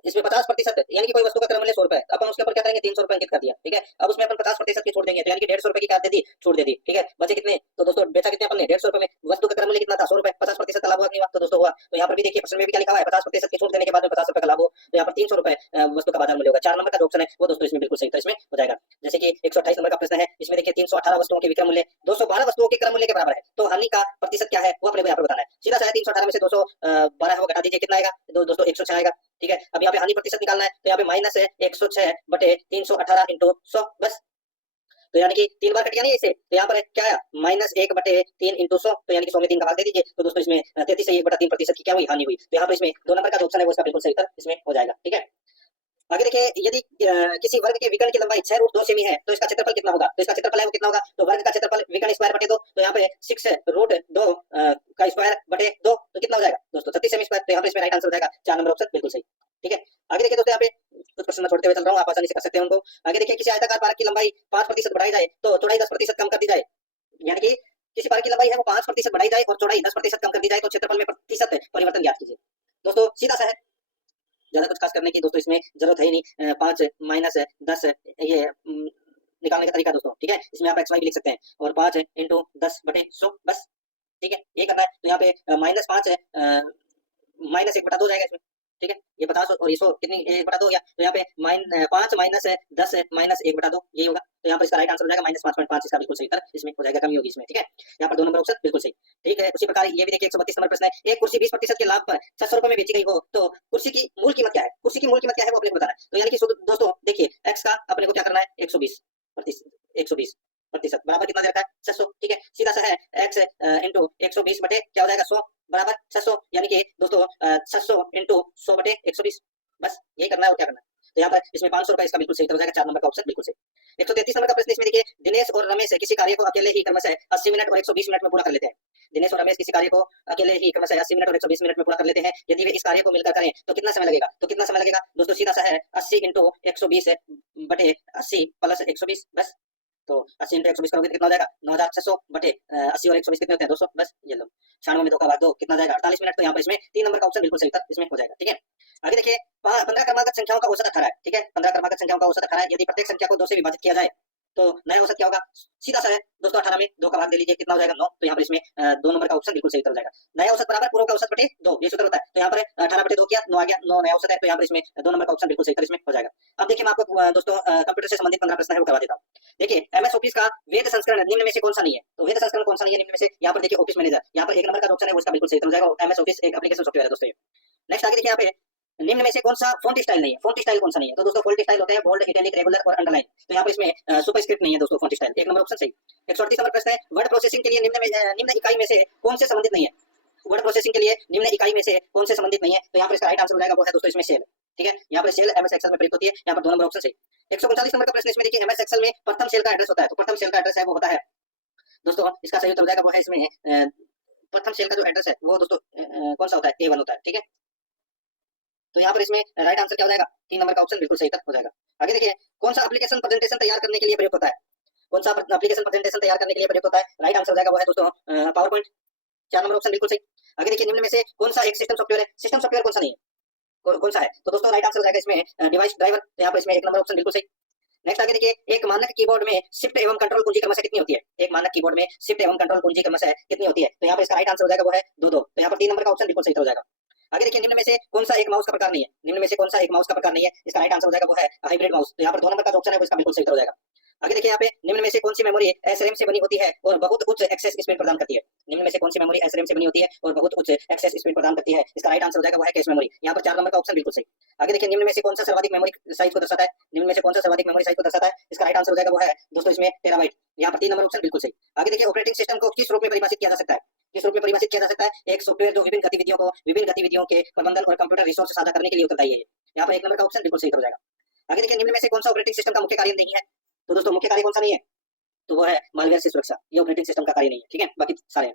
इसमें 50% यानी कि कोई वस्तु का क्रय मूल्य 100 रुपए है, अपन उसके ऊपर क्या करेंगे 300 रुपए अंकित कर दिया, ठीक है, अब उसमें अपन 50% की छूट देंगे, तो यानी कि 150 रुपए की क्या दे दी छूट दे दी, ठीक है, बचे कितने, तो दोस्तों बेचा कितने अपन ने 150 रुपए में, वस्तु का क्रय मूल्य कितना था 100 रुपए, 50% का लाभ हुआ नहीं हुआ, तो दोस्तों हुआ, तो यहाँ पर भी देखिए प्रश्न में भी क्या लिखा हुआ है 50% की छूट देने के बाद में 50 रुपए का लाभ हो, तो यहाँ पर 300 रुपए वस्तु का बाजार मूल्य होगा। 4 नंबर का जो ऑप्शन है वो दोस्तों इसमें बिल्कुल सही था, इसमें हो जाएगा। जैसे कि 128 नंबर का प्रश्न है, इसमें देखिए 318 वस्तुओं के विक्रय मूल्य 212 वस्तुओं के क्रय मूल्य के बराबर है, तो हानि का प्रतिशत क्या है वो अपने को यहाँ पर बताना है, सीधा सा है 318 में से 212 है वो घटा दीजिए, कितना आएगा दोस्तों 106 आएगा, ठीक है, अब यहाँ पे हानि प्रतिशत निकालना है, तो यहाँ पे माइनस है 106 बटे 318 इंटू 100, बस, तो यानी कि 3 बार कट गया नहीं इसे, तो यहाँ पर क्या आया -1 बटे 3 इंटू 100, तो यानी कि 100 में 3 का भाग दे दीजिए, तो दोस्तों इसमें 33 से 1/3% की क्या हुई हानि हुई, तो यहाँ पर इसमें 2 नंबर का जो ऑप्शन है वो इसका बिल्कुल सही उत्तर इसमें हो जाएगा, ठीक है। आगे देखिए यदि किसी वर्ग के विकर्ण की लंबाई 6√2 सेमी है तो इसका क्षेत्रफल कितना होगा, तो इसका क्षेत्रफल है वो कितना होगा, तो वर्ग का क्षेत्रफल विकर्ण स्क्वायर बटे 2, तो यहाँ पे 6√2 का स्क्वायर बटे 2 तो कितना हो जाएगा दोस्तों 36 सेमी स्क्वायर, तो यहाँ पे इसमें राइट आंसर हो जाएगा 4 नंबर ऑप्शन बिल्कुल सही, ठीक है। आगे देखिए दोस्तों यहाँ पे कुछ प्रश्न छोड़ते हुए चल रहा हूँ, आप आसानी से कर सकते हैं उनको। आगे देखिए किसी आयताकार पार्क की लंबाई 5% बढ़ाई जाए तो चौड़ाई 10% कम कर दी जाए, यानी कि किसी पार्क की लंबाई है वो 5% बढ़ाई जाए और चौड़ाई 10% कम कर दी जाए तो क्षेत्रफल में प्रतिशत परिवर्तन ज्ञात कीजिए। दोस्तों सीधा सा है, ज्यादा कुछ खास करने की दोस्तों इसमें जरूरत है ही नहीं, 5 माइनस 10 ये निकालने का तरीका दोस्तों, ठीक है, इसमें आप एक्स वाई भी लिख सकते हैं, और 5 इंटू 10 बटे 100, बस ठीक है ये करना है, तो यहाँ पे -5 है -1/2 जाएगा इसमें, ठीक है, ये 50 और ये 100 कितनी 1/2 हो गया, तो यहाँ पे 5 माइनस 10 माइनस 1/2 यही होगा, तो यहाँ पर इसका राइट आंसर हो जाएगा -5.5, इसका बिल्कुल सही उत्तर इसमें हो जाएगा, कमी होगी इसमें, ठीक है, यहाँ पर 2 नंबर ऑप्शन बिल्कुल सही, ठीक है। उसी प्रकार ये भी देखिए 132 नंबर प्रश्न है, एक कुर्सी 20% के लाभ पर 600 रुपए में बेची गई हो तो कुर्सी की मूल कीमत क्या है, कुर्सी की मूल कीमत क्या है वो अपने को बताना है, तो यानी कि दोस्तों देखिए x का अपने को क्या करना है 120% बराबर कितना दे रखा है 600, ठीक है, सीधा सा है x इंटू 120 बटे क्या हो जाएगा 100 बराबर 600, यानी कि दोस्तों 600 इंटू 100 बटे 120, बस यही करना है और क्या करना है, तो यहाँ पर इसमें 500 रुपए इसका बिल्कुल सही हो जाएगा, 4 नंबर का ऑप्शन बिल्कुल सही। 133 नंबर का प्रश्न इसमें देखिए, दिनेश और रमेश किसी कार्य को अकेले ही क्रमशः 80 मिनट और 120 मिनट में पूरा कर लेते हैं, दिनेश और रमेश किसी कार्य को अकेले ही क्रमशः 80 मिनट और 120 मिनट में पूरा कर लेते हैं, यदि वे इस कार्य को मिलकर करें तो कितना समय लगेगा, तो कितना समय लगेगा दोस्तों सीधा सा है 80 इंटू 120 बटे 80 प्लस 120, बस, तो 80 इंटू 120 करोगे तो कितना हो जाएगा 9600 बटे 80 और 120 कितने होते हैं 200, बस ये लो 96 में 2 का भाग 2 कितना जाएगा 48 मिनट, तो यहाँ पर इसमें 3 नंबर का ऑप्शन बिल्कुल सही था इसमें हो जाएगा, ठीक है। आगे देखिए 15 क्रमागत संख्याओं का औसत 18 है, ठीक है, 15 क्रमागत संख्याओं का औसत 18 है, यदि प्रत्येक संख्या को 2 से विभाजित किया जाए तो नया औसत क्या होगा, सीधा सा है दोस्तों 18 में 2 का भाग दे लीजिए कितना हो जाएगा 9, तो यहाँ पर इसमें 2 नंबर का ऑप्शन बिल्कुल सही उत्तर हो जाएगा। नया औसत बराबर पूर्व का औसत बटे 2 ये सूत्र होता है, तो यहाँ पर 18 बटे 2 किया 9 आ गया, 9 नया औसत है, तो यहाँ पर इसमें 2 नंबर का ऑप्शन बिल्कुल सही उत्तर इसमें हो जाएगा। अब देखिए मैं आपको दोस्तों कंप्यूटर से संबंधित 15 प्रश्न है वो करवा देता हूँ। देखिए एमएस ऑफिस का वेद संस्करण निम्न में से कौन सा नहीं है, तो वेद संस्करण कौन सा नहीं है निम्न में से, यहाँ पर देखिए ऑफिस मैनेजर, यहाँ पर 1 नंबर का ऑप्शन है वो इसका बिल्कुल सही उत्तर हो जाएगा, एमएस ऑफिस एक एप्लीकेशन सॉफ्टवेयर है दोस्तों। नेक्स्ट आगे देखिए यहाँ पे निम्न में से कौन सा फॉन्ट स्टाइल नहीं है, फॉन्ट स्टाइल कौन सा नहीं है, तो दोस्तों फॉन्ट स्टाइल होते हैं बोल्ड, इटैलिक, रेगुलर और अंडरलाइन, तो यहाँ पर इसमें सुपरस्क्रिप्ट नहीं है दोस्तों, फॉन्ट स्टाइल 1 नंबर ऑप्शन सही। 138 नंबर प्रश्न है, वर्ड प्रोसेसिंग के लिए निम्न इकाई में से कौन से संबंधित नहीं है, वर्ड प्रोसेसिंग के लिए निम्न इकाई में से कौन से संबंधित नहीं है, तो यहाँ पर इसका राइट आंसर हो जाएगा वो है दोस्तों इसमें सेल, ठीक है, यहाँ पर सेल एमएस एक्सेल में प्रयुक्त होती है, यहाँ पर 2 नंबर ऑप्शन सही। 139 नंबर का प्रश्न इसमें देखिए एमएस एक्सेल में प्रथम सेल का एड्रेस होता है, तो प्रथम सेल का एड्रेस है वो होता है दोस्तों इसका सही उत्तर हो जाएगा वो है इसमें प्रथम शेल का जो एड्रेस है वो दोस्तों कौन सा होता है, A1 होता है। ठीक है, तो यहाँ पर इसमें राइट आंसर क्या हो जाएगा, 3 नंबर का ऑप्शन बिल्कुल सही हो जाएगा। आगे देखिए, कौन सा एप्लीकेशन प्रेजेंटेशन तैयार करने के लिए प्रयुक्त होता है, कौन सा एप्लीकेशन प्रेजेंटेशन तैयार करने के लिए प्रयुक्त होता है, राइट आंसर हो जाएगा वो है दोस्तों पावर पॉइंट। 4 नंबर ऑप्शन बिल्कुल सही। आगे देखिए, निम्न में से कौन सा एक सिस्टम सॉफ्टवेयर है, सिस्टम सॉफ्टवेयर कौन सा नहीं है, कौन सा है, तो दोस्तों राइट आंसर हो जाएगा इसमें डिवाइस ड्राइवर, तो यहाँ पर इसमें 1 नंबर ऑप्शन बिल्कुल सही। नेक्स्ट आगे देखिए, एक मानक कीबोर्ड में शिफ्ट एवं कंट्रोल कुंजी क्रमशः कितनी होती है, एक मानक कीबोर्ड में शिफ्ट एवं कंट्रोल कुंजी क्रमशः कितनी होती है, तो यहाँ पर इसका राइट आंसर हो जाएगा वो है 2 2, तो यहाँ पर 3 नंबर का ऑप्शन बिल्कुल सही हो जाएगा। आगे देखिए, निम्न में से कौन सा एक माउस का प्रकार नहीं है, निम्न में से कौन सा एक माउस का प्रकार नहीं है, इसका राइट आंसर हो जाएगा वो है हाइब्रिड माउस, तो यहाँ पर 2 नंबर का जो ऑप्शन है वो इसका बिल्कुल सही हो जाएगा। आगे देखिए, यहाँ पे निम्न में से कौन सी मेमोरी एसरैम से बनी होती है और बहुत उच्च एक्सेस स्पीड प्रदान करती है, निम्न में से कौन सी मेमोरी एसरैम से बनी होती है और बहुत उच्च एक्सेस स्पीड प्रदान करती है, इसका राइट आंसर हो जाएगा वो है कैश मेमोरी, यहाँ पर 4 नंबर का ऑप्शन बिल्कुल सही। आगे देखिए, निम्न में से कौन सा सर्वाधिक मेमोरी साइज को दर्शाता है, निम्न में से कौन सा सर्वाधिक मेमोरी साइज को दर्शाता है, इसका राइट आंसर हो जाएगा वो है दोस्तों इसमें टेराबाइट, यहाँ पर 3 नंबर ऑप्शन बिल्कुल सही। आगे देखिए, ऑपरेटिंग सिस्टम को किस रूप में परिभाषित किया जा सकता है, किस रूप में परिभाषित किया जा सकता है, एक सॉफ्टवेयर जो विभिन्न गतिविधियों के प्रबंधन और कंप्यूटर रिसोर्स साझा करने के लिए उत्तरदायी है, यहाँ पर 1 नंबर का ऑप्शन बिल्कुल सही हो जाएगा। आगे देखिए, निम्न में से कौन सा ऑपरेटिंग सिस्टम का मुख्य कार्य नहीं है, तो दोस्तों मुख्य कार्य कौन सा नहीं है, तो वो है मालवेयर से सुरक्षा, ये ऑपरेटिंग सिस्टम का कार्य नहीं है। ठीक है, बाकी सारे हैं।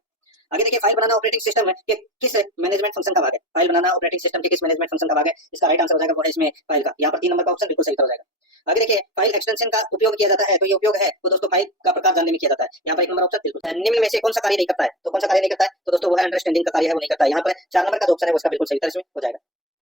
आगे देखिए, फाइल बनाना ऑपरेटिंग सिस्टम के किस मैनेजमेंट फंक्शन का भाग है, फाइल बनाना ऑपरेटिंग सिस्टम के किस मैनेजमेंट फंक्शन का भाग है, इसका राइट आंसर हो जाएगा वो है इसमें फाइल का, यहाँ पर 3 नंबर का ऑप्शन बिल्कुल सही हो जाएगा। आगे देखिए, फाइल एक्सटेंशन का उपयोग किया जाता है, तो ये उपयोग है वो दोस्तों फाइल का प्रकार जानने में किया जाता है, यहाँ पर 1 नंबर ऑप्शन बिल्कुल। निम्न में से कौन सा कार्य नहीं करता है, तो कौन सा कार्य नहीं करता है, तो दोस्तों वो है अंडरस्टैंडिंग का कार्य है, वो नहीं करता है, यहाँ पर 4 नंबर का जो ऑप्शन है वो इसका बिल्कुल सही तरह से हो जाएगा।